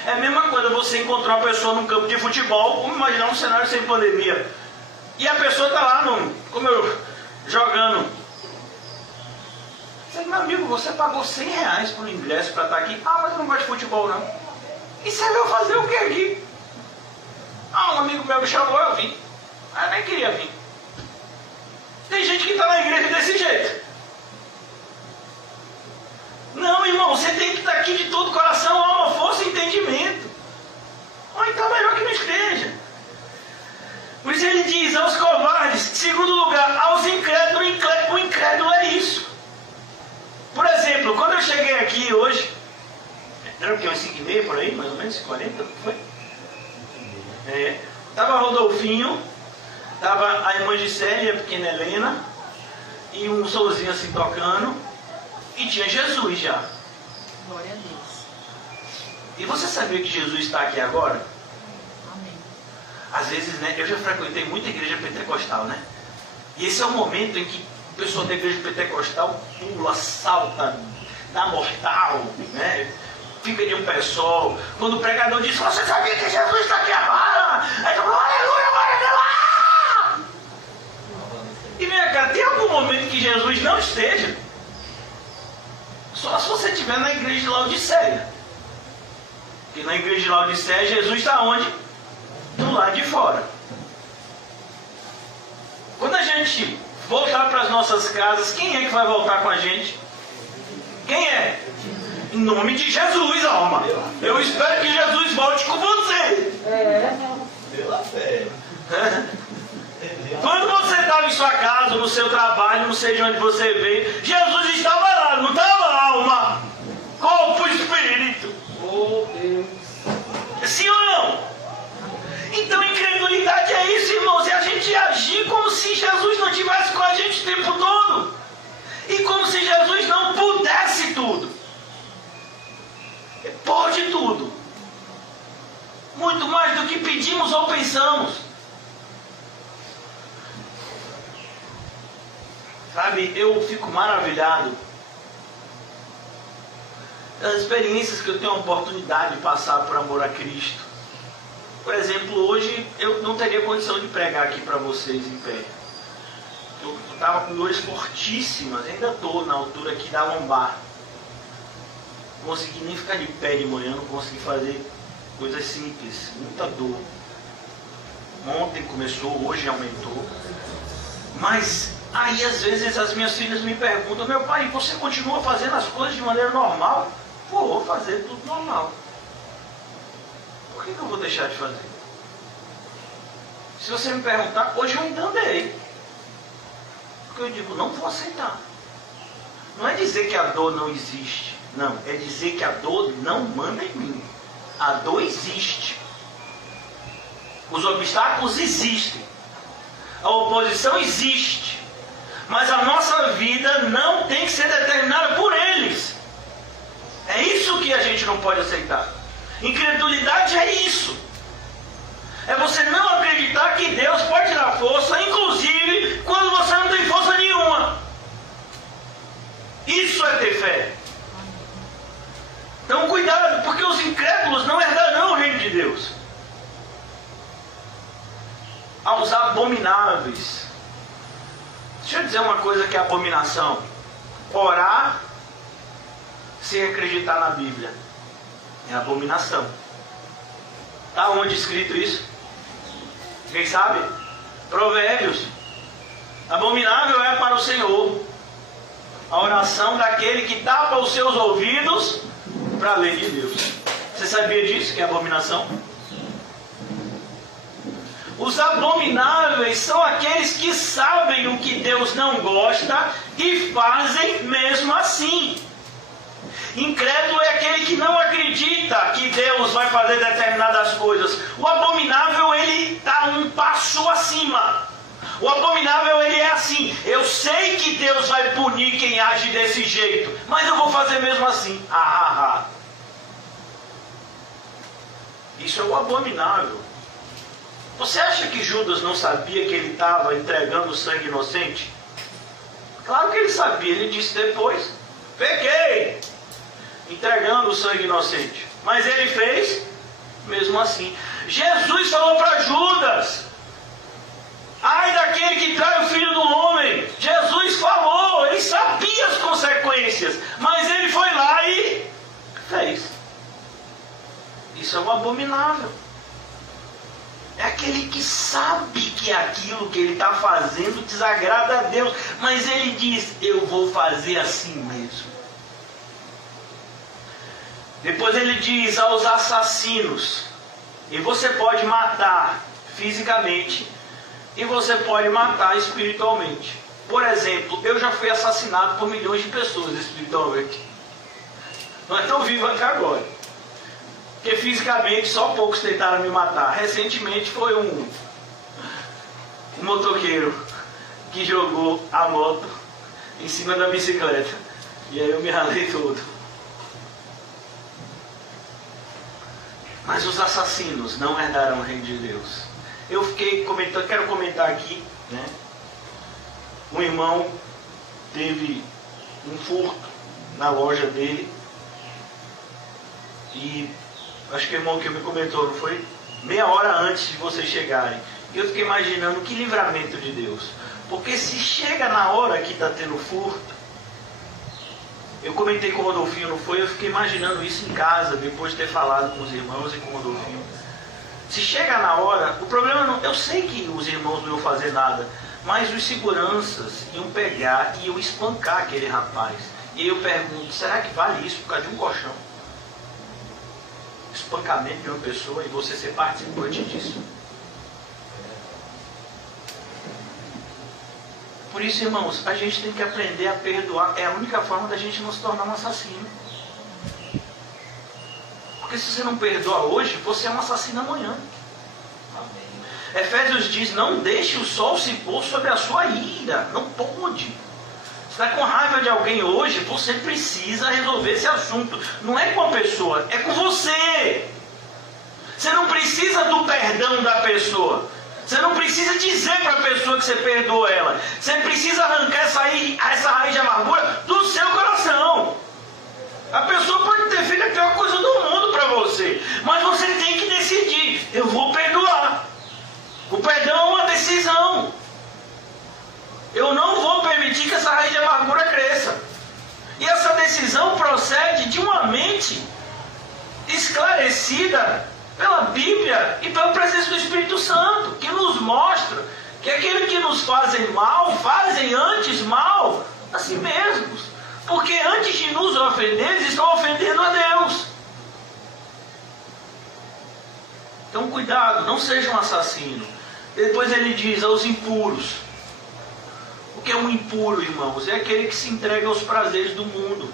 É a mesma coisa você encontrar uma pessoa num campo de futebol, vamos imaginar um cenário sem pandemia, e a pessoa está lá, jogando. Meu amigo, você pagou R$100 por ingresso para estar aqui. Ah, mas eu não gosto de futebol, não. E você veio fazer o que aqui? Ah, um amigo meu me chamou, eu vim. Ah, eu nem queria vir. Tem gente que está na igreja desse jeito. Não, irmão, você tem que estar aqui de todo coração, alma, força e entendimento. Ah, então melhor que não esteja. Por isso ele diz aos covardes, segundo lugar, aos incrédulos, o incrédulo é isso. Por exemplo, quando eu cheguei aqui hoje, era o que, umas 5h30 por aí, mais ou menos, 40, foi? Estava Rodolfinho, estava a irmã Gisele, a pequena Helena, e um solzinho assim tocando, e tinha Jesus já. Glória a Deus. E você sabia que Jesus está aqui agora? Amém. Às vezes, né, eu já frequentei muita igreja pentecostal, né? E esse é o momento em que a pessoa da igreja pentecostal pula, salta, dá mortal, né? Fica de um pé só. Quando o pregador diz, você sabia que Jesus está aqui agora? Aí todo mundo, aleluia, glória a Deus! E vem cá, tem algum momento que Jesus não esteja? Só se você estiver na igreja de Laodiceia. Porque na igreja de Laodiceia, Jesus está onde? Do lado de fora. Quando a gente voltar para as nossas casas, quem é que vai voltar com a gente? Quem é? Em nome de Jesus, alma. Eu espero que Jesus volte com você. Pela fé. Quando você estava em sua casa, no seu trabalho, não sei de onde você veio, Jesus estava lá, não estava, alma? Corpo e espírito. Oh, Deus. Sim ou não? Então, incredulidade é isso, irmãos, é a gente agir como se Jesus não estivesse com a gente o tempo todo. E como se Jesus não pudesse tudo. Pode tudo. Muito mais do que pedimos ou pensamos. Sabe, eu fico maravilhado das experiências que eu tenho a oportunidade de passar por amor a Cristo. Por exemplo, hoje eu não teria condição de pregar aqui para vocês em pé. Eu estava com dores fortíssimas, ainda estou na altura aqui da lombar. Não consegui nem ficar de pé de manhã, não consegui fazer coisas simples, muita dor. Ontem começou, hoje aumentou. Mas aí às vezes as minhas filhas me perguntam, meu pai, você continua fazendo as coisas de maneira normal? Vou fazer tudo normal. Por que eu vou deixar de fazer? Se você me perguntar, hoje eu ainda andei. Porque eu digo, não vou aceitar. Não é dizer que a dor não existe. Não, é dizer que a dor não manda em mim. A dor existe. Os obstáculos existem. A oposição existe. Mas a nossa vida não tem que ser determinada por eles. É isso que a gente não pode aceitar. Incredulidade é isso. É você não acreditar que Deus pode dar força, inclusive quando você não tem força nenhuma. Isso é ter fé. Então cuidado, porque os incrédulos não herdarão o reino de Deus. Aos abomináveis. Deixa eu dizer uma coisa que é abominação. Orar sem acreditar na Bíblia. É abominação. Está onde escrito isso? Quem sabe? Provérbios. Abominável é para o Senhor a oração daquele que tapa os seus ouvidos para a lei de Deus. Você sabia disso, que é abominação? Os abomináveis são aqueles que sabem o que Deus não gosta e fazem mesmo assim. Incrédulo é aquele que não acredita que Deus vai fazer determinadas coisas. O abominável, ele está um passo acima. O abominável, ele é assim: eu sei que Deus vai punir quem age desse jeito, mas eu vou fazer mesmo assim. Isso é o abominável. Você acha que Judas não sabia que ele estava entregando sangue inocente? Claro que ele sabia, ele disse depois: peguei, entregando o sangue inocente. Mas ele fez mesmo assim. Jesus falou para Judas: ai daquele que trai o Filho do Homem. Jesus falou, ele sabia as consequências, mas ele foi lá e fez. Isso é um abominável. É aquele que sabe que aquilo que ele está fazendo desagrada a Deus, mas ele diz: eu vou fazer assim mesmo. Depois ele diz aos assassinos: e você pode matar fisicamente, e você pode matar espiritualmente. Por exemplo, eu já fui assassinado por milhões de pessoas espiritualmente. Não é tão vivo até agora. Porque fisicamente só poucos tentaram me matar. Recentemente foi um motoqueiro que jogou a moto em cima da bicicleta. E aí eu me ralei todo. Mas os assassinos não herdarão o reino de Deus. Eu fiquei comentando, quero comentar aqui, né? Um irmão teve um furto na loja dele. E acho que o irmão que me comentou, não foi? Meia hora antes de vocês chegarem. E eu fiquei imaginando que livramento de Deus. Porque se chega na hora que está tendo furto, eu comentei com o Rodolfinho, não foi? Eu fiquei imaginando isso em casa, depois de ter falado com os irmãos e com o Rodolfinho. Se chega na hora, o problema não... Eu sei que os irmãos não iam fazer nada, mas os seguranças iam pegar e iam espancar aquele rapaz. E eu pergunto: será que vale isso por causa de um colchão? Espancamento de uma pessoa e você ser participante disso. Por isso, irmãos, a gente tem que aprender a perdoar. É a única forma da gente não se tornar um assassino. Porque se você não perdoa hoje, você é um assassino amanhã. Amém. Efésios diz: não deixe o sol se pôr sobre a sua ira. Não pode. Você está com raiva de alguém hoje, você precisa resolver esse assunto. Não é com a pessoa, é com você. Você não precisa do perdão da pessoa. Você não precisa dizer para a pessoa que você perdoa ela. Você precisa arrancar essa raiz de amargura do seu coração. A pessoa pode ter feito a pior coisa do mundo para você, mas você tem que decidir: eu vou perdoar. O perdão é uma decisão. Eu não vou permitir que essa raiz de amargura cresça. E essa decisão procede de uma mente esclarecida pela Bíblia e pela presença do Espírito Santo, que nos mostra que aqueles que nos fazem mal, fazem antes mal a si mesmos. Porque antes de nos ofender, eles estão ofendendo a Deus. Então cuidado, não seja um assassino. Depois ele diz aos impuros. O que é um impuro, irmãos? É aquele que se entrega aos prazeres do mundo.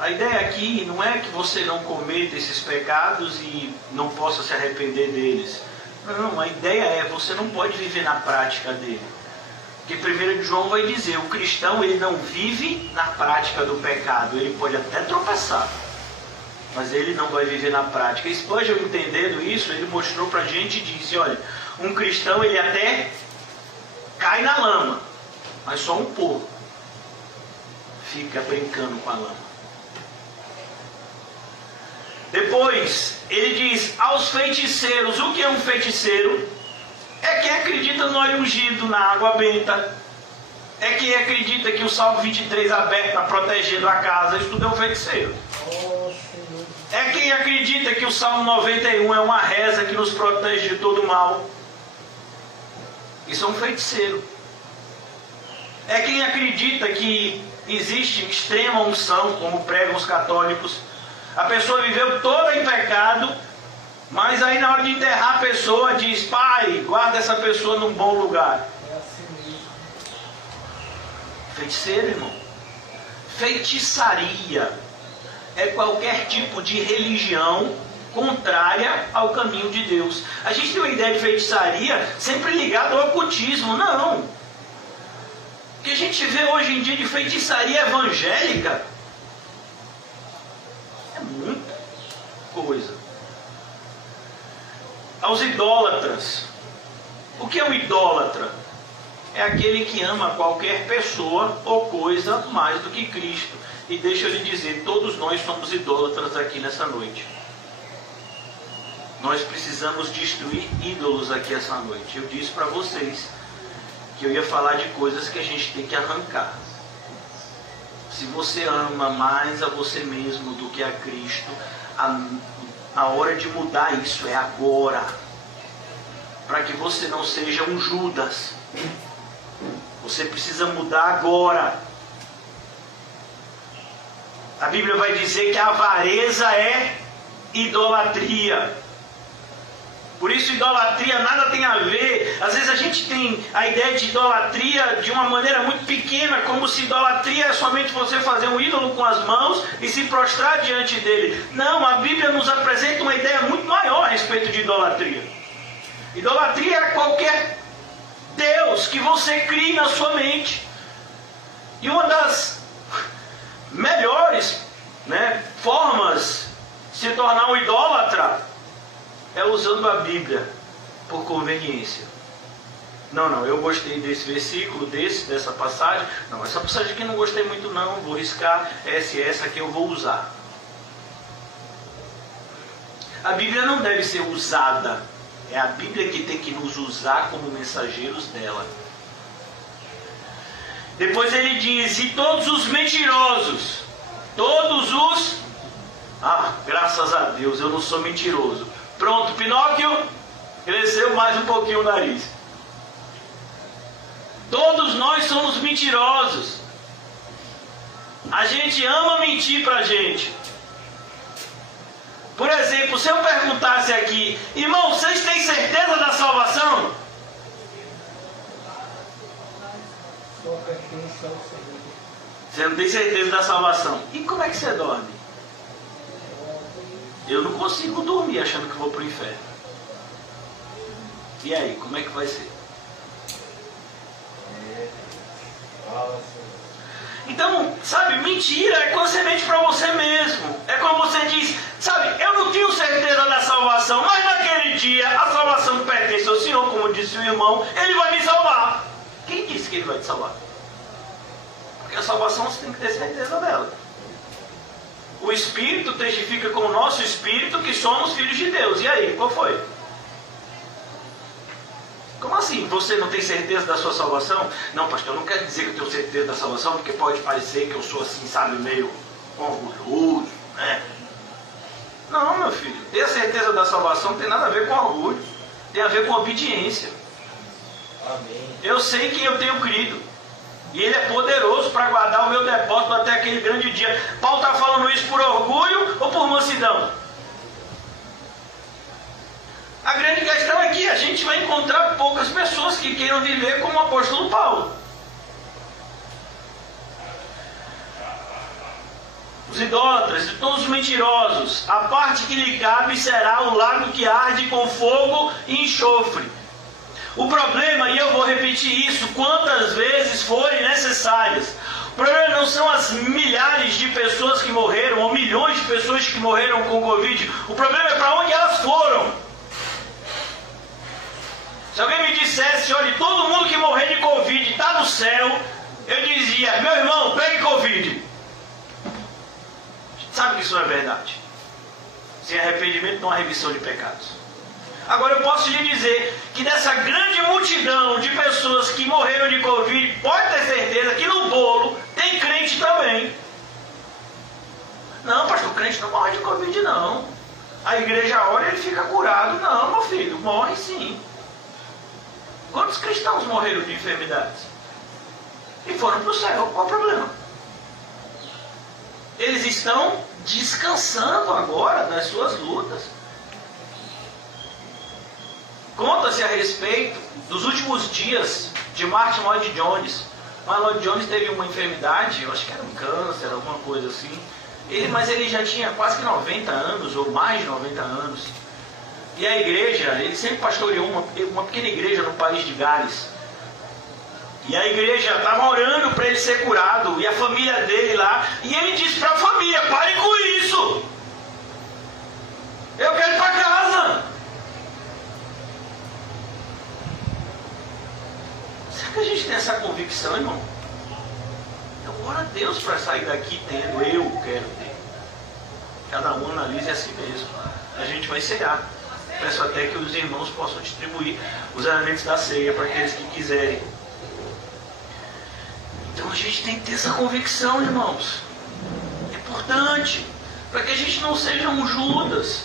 A ideia aqui não é que você não cometa esses pecados e não possa se arrepender deles. Não, a ideia é: você não pode viver na prática dele. Porque 1 João vai dizer: o cristão, ele não vive na prática do pecado. Ele pode até tropeçar, mas ele não vai viver na prática. E Spurgeon, entendendo isso, ele mostrou para a gente e disse: olha, um cristão, ele até cai na lama, mas só um pouco fica brincando com a lama. Depois ele diz aos feiticeiros. O que é um feiticeiro? É quem acredita no óleo ungido, na água benta. É quem acredita que o Salmo 23 aberto está protegendo a casa. Isso tudo é um feiticeiro. É quem acredita que o Salmo 91 é uma reza que nos protege de todo mal. Isso é um feiticeiro. É quem acredita que existe extrema unção, como pregam os católicos. A pessoa viveu toda em pecado, mas aí na hora de enterrar a pessoa diz: pai, guarda essa pessoa num bom lugar. É assim mesmo. Feiticeiro, irmão. Feitiçaria é qualquer tipo de religião contrária ao caminho de Deus. A gente tem uma ideia de feitiçaria sempre ligada ao ocultismo. Não. O que a gente vê hoje em dia de feitiçaria evangélica é muita coisa. Aos idólatras. O que é um idólatra? É aquele que ama qualquer pessoa ou coisa mais do que Cristo. E deixa eu lhe dizer, todos nós somos idólatras aqui nessa noite. Nós precisamos destruir ídolos aqui essa noite. Eu disse para vocês que eu ia falar de coisas que a gente tem que arrancar. Se você ama mais a você mesmo do que a Cristo, a hora de mudar isso é agora. Para que você não seja um Judas. Você precisa mudar agora. A Bíblia vai dizer que a avareza é idolatria. Por isso idolatria nada tem a ver. Às vezes a gente tem a ideia de idolatria de uma maneira muito pequena, como se idolatria é somente você fazer um ídolo com as mãos e se prostrar diante dele. Não, a Bíblia nos apresenta uma ideia muito maior a respeito de idolatria. Idolatria é qualquer Deus que você crie na sua mente. E uma das melhores formas de se tornar um idólatra é usando a Bíblia por conveniência. Não, eu gostei desse versículo, dessa passagem. Não, essa passagem aqui não gostei muito não, vou riscar, essa aqui eu vou usar. A Bíblia não deve ser usada. É a Bíblia que tem que nos usar como mensageiros dela. Depois ele diz, e todos os mentirosos, graças a Deus, eu não sou mentiroso. Pronto, Pinóquio cresceu mais um pouquinho o nariz. Todos nós somos mentirosos. A gente ama mentir pra gente. Por exemplo, se eu perguntasse aqui, irmão, vocês têm certeza da salvação? Só pertence ao Senhor. Você não tem certeza da salvação. E como é que você dorme? Eu não consigo dormir achando que vou para o inferno. E aí, como é que vai ser? Então, sabe, mentira é quando você mente para você mesmo. É quando você diz, sabe, eu não tenho certeza da salvação, mas naquele dia a salvação pertence ao Senhor, como disse o irmão, Ele vai me salvar. Quem disse que Ele vai te salvar? Porque a salvação você tem que ter certeza dela. O Espírito testifica com o nosso Espírito que somos filhos de Deus. E aí, qual foi? Como assim? Você não tem certeza da sua salvação? Não, pastor, eu não quero dizer que eu tenho certeza da salvação, porque pode parecer que eu sou assim, sabe, meio orgulhoso, né? Não, meu filho, ter a certeza da salvação não tem nada a ver com orgulho, tem a ver com obediência. Amém. Eu sei que eu tenho crido. E Ele é poderoso para guardar o meu depósito até aquele grande dia. Paulo está falando isso por orgulho ou por mansidão? A grande questão é que a gente vai encontrar poucas pessoas que queiram viver como o apóstolo Paulo. Os idólatras e todos os mentirosos, a parte que lhe cabe será o lago que arde com fogo e enxofre. O problema, e eu vou repetir isso quantas vezes forem necessárias, o problema não são as milhares de pessoas que morreram, ou milhões de pessoas que morreram com Covid. O problema é para onde elas foram. Se alguém me dissesse, olha, todo mundo que morrer de Covid está no céu, eu dizia, meu irmão, pegue Covid. Sabe que isso não é verdade. Sem arrependimento não há remissão de pecados. Agora eu posso lhe dizer que dessa grande multidão de pessoas que morreram de Covid, pode ter certeza que no bolo tem crente também. Não, pastor, o crente não morre de Covid não. A igreja ora e ele fica curado. Não, meu filho, morre sim. Quantos cristãos morreram de enfermidades? E foram para o céu, qual o problema? Eles estão descansando agora das suas lutas. Conta-se a respeito dos últimos dias de Martin Lloyd Jones. Martin Lloyd Jones teve uma enfermidade, eu acho que era um câncer, alguma coisa assim. Mas ele já tinha quase que 90 anos, ou mais de 90 anos. E a igreja, ele sempre pastoreou uma pequena igreja no país de Gales. E a igreja estava orando para ele ser curado, e a família dele lá. E ele disse para a família: parem com isso! Eu quero ir para casa! Será que a gente tem essa convicção, irmão? Eu oro a Deus para sair daqui tendo, eu quero ter. Cada um analise a si mesmo. A gente vai cear. Peço até que os irmãos possam distribuir os elementos da ceia para aqueles que quiserem. Então a gente tem que ter essa convicção, irmãos. É importante. Para que a gente não seja um Judas.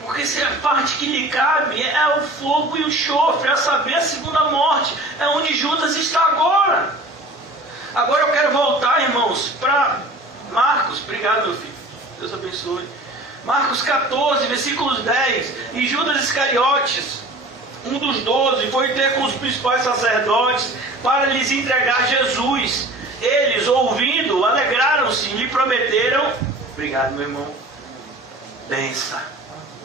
Porque se a parte que lhe cabe é o fogo e o chofre, a saber, a segunda morte. É onde Judas está agora. Agora eu quero voltar, irmãos, para Marcos. Obrigado, meu filho. Deus abençoe. Marcos 14, versículos 10. E Judas Iscariotes, um dos 12, foi ter com os principais sacerdotes para lhes entregar Jesus. Eles, ouvindo, alegraram-se e lhe prometeram. Obrigado, meu irmão. Benção.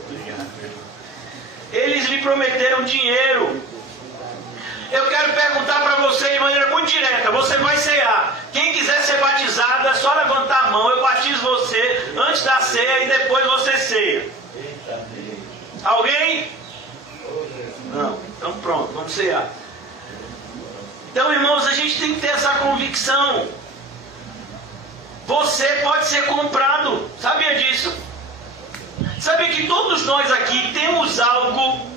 Obrigado, meu irmão. Eles lhe prometeram dinheiro. Eu quero perguntar para você de maneira muito direta. Você vai cear. Quem quiser ser batizado é só levantar a mão. Eu batizo você antes da ceia e depois você ceia. Alguém? Não. Então pronto, vamos cear. Então, irmãos, a gente tem que ter essa convicção. Você pode ser comprado. Sabia disso? Sabia que todos nós aqui temos algo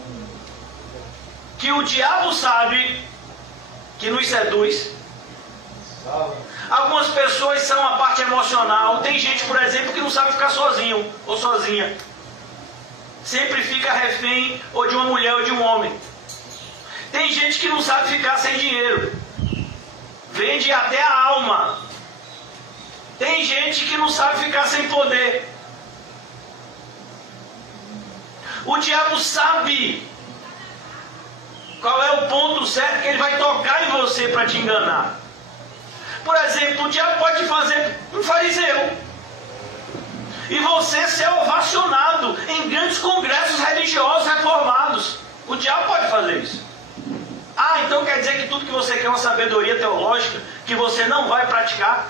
que o diabo sabe que nos seduz. Algumas pessoas são a parte emocional. Tem gente, por exemplo, que não sabe ficar sozinho ou sozinha. Sempre fica refém ou de uma mulher ou de um homem. Tem gente que não sabe ficar sem dinheiro. Vende até a alma. Tem gente que não sabe ficar sem poder. O diabo sabe qual é o ponto certo que ele vai tocar em você para te enganar. Por exemplo, o diabo pode te fazer um fariseu e você ser ovacionado em grandes congressos religiosos reformados. O diabo pode fazer isso. Ah, então quer dizer que tudo que você quer é uma sabedoria teológica que você não vai praticar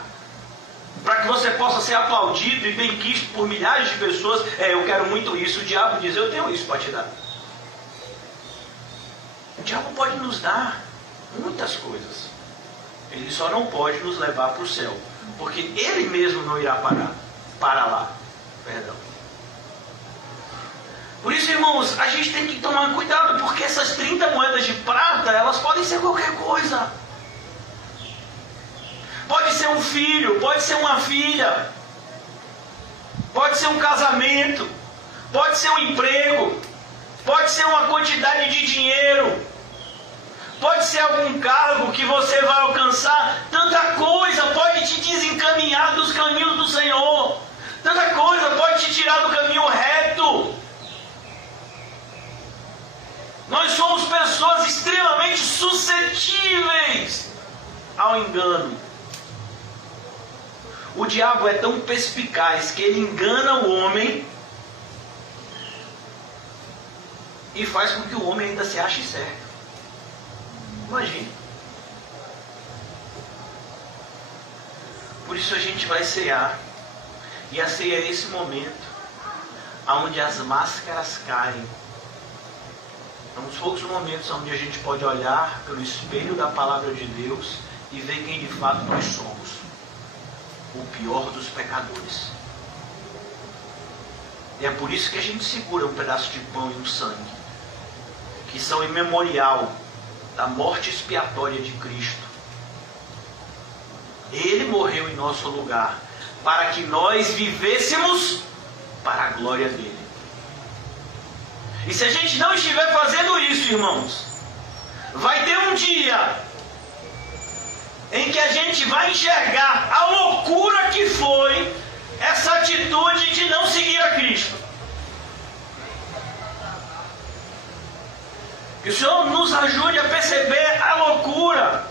para que você possa ser aplaudido e bem-quisto por milhares de pessoas? Eu quero muito isso. O diabo diz: eu tenho isso para te dar. O diabo pode nos dar muitas coisas. Ele só não pode nos levar para o céu, porque ele mesmo não irá para lá. Perdão. Por isso, irmãos, a gente tem que tomar cuidado, porque essas 30 moedas de prata, elas podem ser qualquer coisa. Pode ser um filho, pode ser uma filha, pode ser um casamento, pode ser um emprego, pode ser uma quantidade de dinheiro, pode ser algum cargo que você vai alcançar. Tanta coisa pode te desencaminhar dos caminhos do Senhor. Tanta coisa pode te tirar do caminho reto. Nós somos pessoas extremamente suscetíveis ao engano. O diabo é tão perspicaz que ele engana o homem e faz com que o homem ainda se ache certo. Imagine. Por isso a gente vai cear. E a ceia é esse momento onde as máscaras caem. É um dos poucos momentos onde a gente pode olhar pelo espelho da palavra de Deus e ver quem de fato nós somos. O pior dos pecadores. E é por isso que a gente segura um pedaço de pão e um sangue, que são em memorial da morte expiatória de Cristo. Ele morreu em nosso lugar, para que nós vivêssemos para a glória dele. E se a gente não estiver fazendo isso, irmãos, vai ter um dia em que a gente vai enxergar a loucura que foi essa atitude de não seguir a Cristo. Que o Senhor nos ajude a perceber a loucura,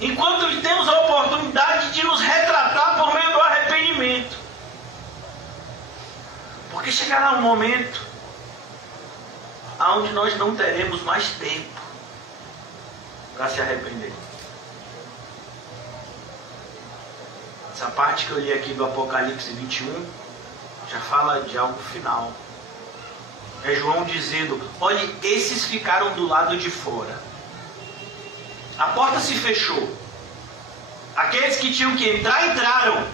enquanto temos a oportunidade de nos retratar chegará um momento onde nós não teremos mais tempo para se arrepender. Essa parte que eu li aqui do Apocalipse 21 já fala de algo final. É João dizendo: olhe, esses ficaram do lado de fora. A porta se fechou. Aqueles que tinham que entrar, entraram.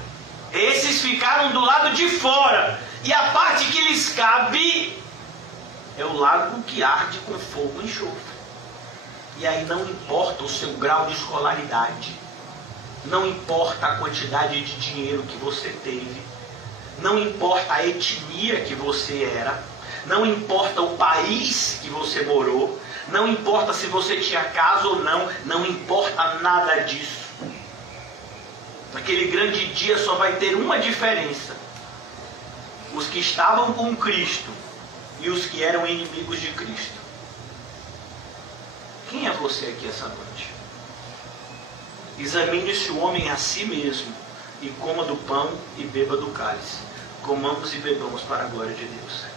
Esses ficaram do lado de fora. E a parte que lhes cabe é o lago que arde com fogo e enxofre. E aí não importa o seu grau de escolaridade, não importa a quantidade de dinheiro que você teve, não importa a etnia que você era, não importa o país que você morou, não importa se você tinha casa ou não, não importa nada disso. Naquele grande dia só vai ter uma diferença: os que estavam com Cristo e os que eram inimigos de Cristo. Quem é você aqui essa noite? Examine-se o homem a si mesmo, e coma do pão e beba do cálice. Comamos e bebamos para a glória de Deus.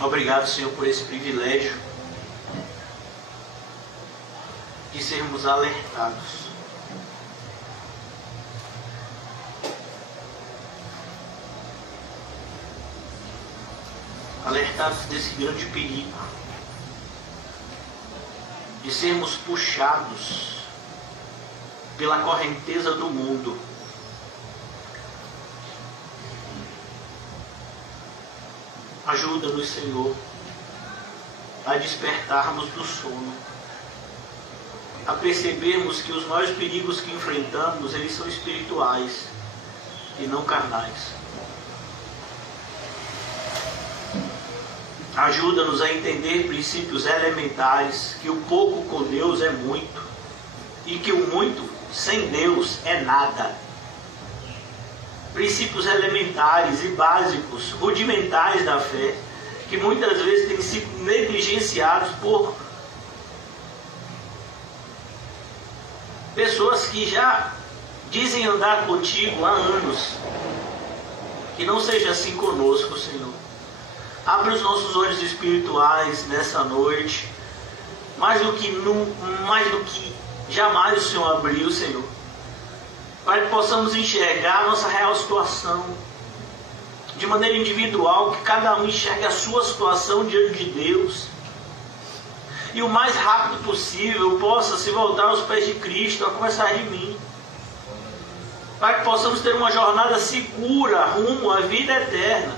Obrigado, Senhor, por esse privilégio de sermos alertados. Alertados desse grande perigo de sermos puxados pela correnteza do mundo. Ajuda-nos, Senhor, a despertarmos do sono, a percebermos que os maiores perigos que enfrentamos, eles são espirituais e não carnais. Ajuda-nos a entender princípios elementares, que o pouco com Deus é muito, e que o muito sem Deus é nada. Princípios elementares e básicos, rudimentares da fé, que muitas vezes têm sido negligenciados por pessoas que já dizem andar contigo há anos. Que não seja assim conosco, Senhor. Abre os nossos olhos espirituais nessa noite, mais do que jamais o Senhor abriu, Senhor, para que possamos enxergar a nossa real situação, de maneira individual, que cada um enxergue a sua situação diante de Deus, e o mais rápido possível possa se voltar aos pés de Cristo, a começar de mim, para que possamos ter uma jornada segura rumo à vida eterna,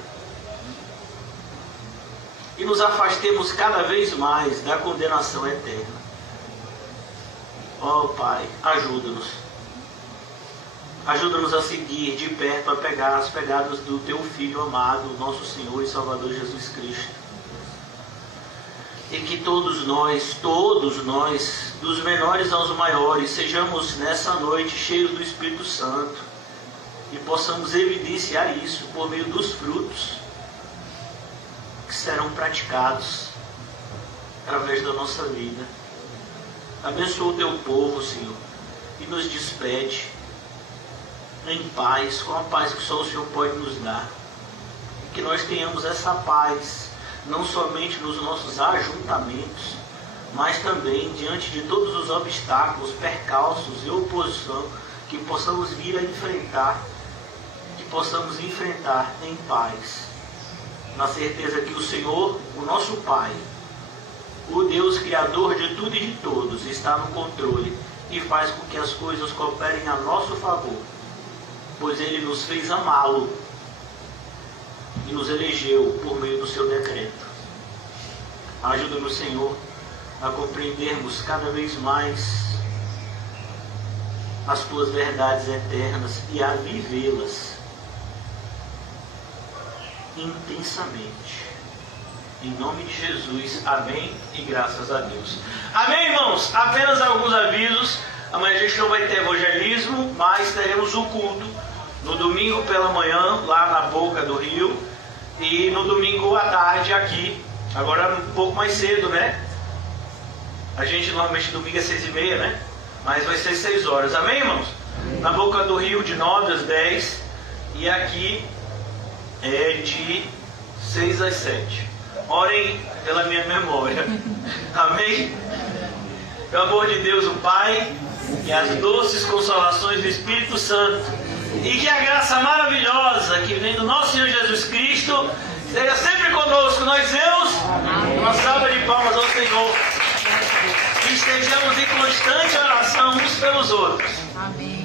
e nos afastemos cada vez mais da condenação eterna. Ó Pai, ajuda-nos. Ajuda-nos a seguir de perto, a pegar as pegadas do Teu Filho amado, nosso Senhor e Salvador Jesus Cristo. E que todos nós, dos menores aos maiores, sejamos nessa noite cheios do Espírito Santo e possamos evidenciar isso por meio dos frutos que serão praticados através da nossa vida. Abençoa o Teu povo, Senhor, e nos despede em paz, com a paz que só o Senhor pode nos dar. E que nós tenhamos essa paz, não somente nos nossos ajuntamentos, mas também diante de todos os obstáculos, percalços e oposição que possamos vir a enfrentar, que possamos enfrentar em paz, na certeza que o Senhor, o nosso Pai, o Deus Criador de tudo e de todos, está no controle e faz com que as coisas cooperem a nosso favor, pois Ele nos fez amá-lo e nos elegeu por meio do seu decreto. Ajuda-nos, Senhor, a compreendermos cada vez mais as Tuas verdades eternas e a vivê-las intensamente. Em nome de Jesus, amém e graças a Deus. Amém, irmãos? Apenas alguns avisos. Amanhã a gente não vai ter evangelismo, mas teremos o culto no domingo pela manhã, lá na boca do rio, e no domingo à tarde aqui. Agora um pouco mais cedo, né? A gente normalmente domingo é 6h30, né? Mas vai ser 6 horas. Amém, irmãos? Na Boca do Rio de 9 às 10. E aqui é de 6 às 7. Orem pela minha memória. Amém? Pelo amor de Deus, o Pai, e as doces consolações do Espírito Santo, e que a graça maravilhosa que vem do nosso Senhor Jesus Cristo esteja sempre conosco. Nós dizemos uma salva de palmas ao Senhor. Que estejamos em constante oração uns pelos outros. Amém.